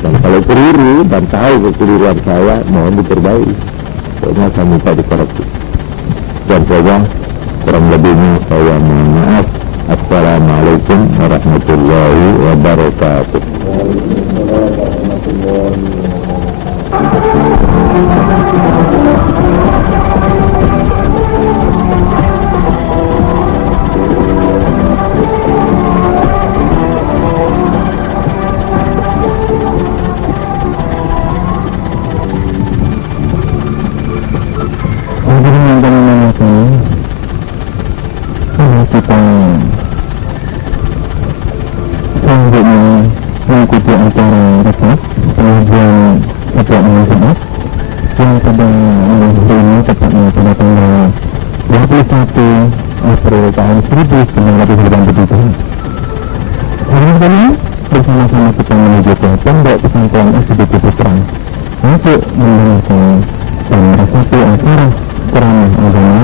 Dan kalau keliru dan tahu kekeliruan saya, mohon diperbaiki. Pokoknya saya minta dikoreksi. Dan saya kurang lebihnya saya mohon maaf. Assalamualaikum warahmatullahi wabarakatuh. Mengikuti acara rapat pengajian setiap manfaat yang pada hari ini tepatnya pada tanggal 21 April tahun 1997. Hari ini bersama-sama kita menuju ke Pondok Pesantren SDT Putra untuk mendengarkan dan meresapi acara ceramah agama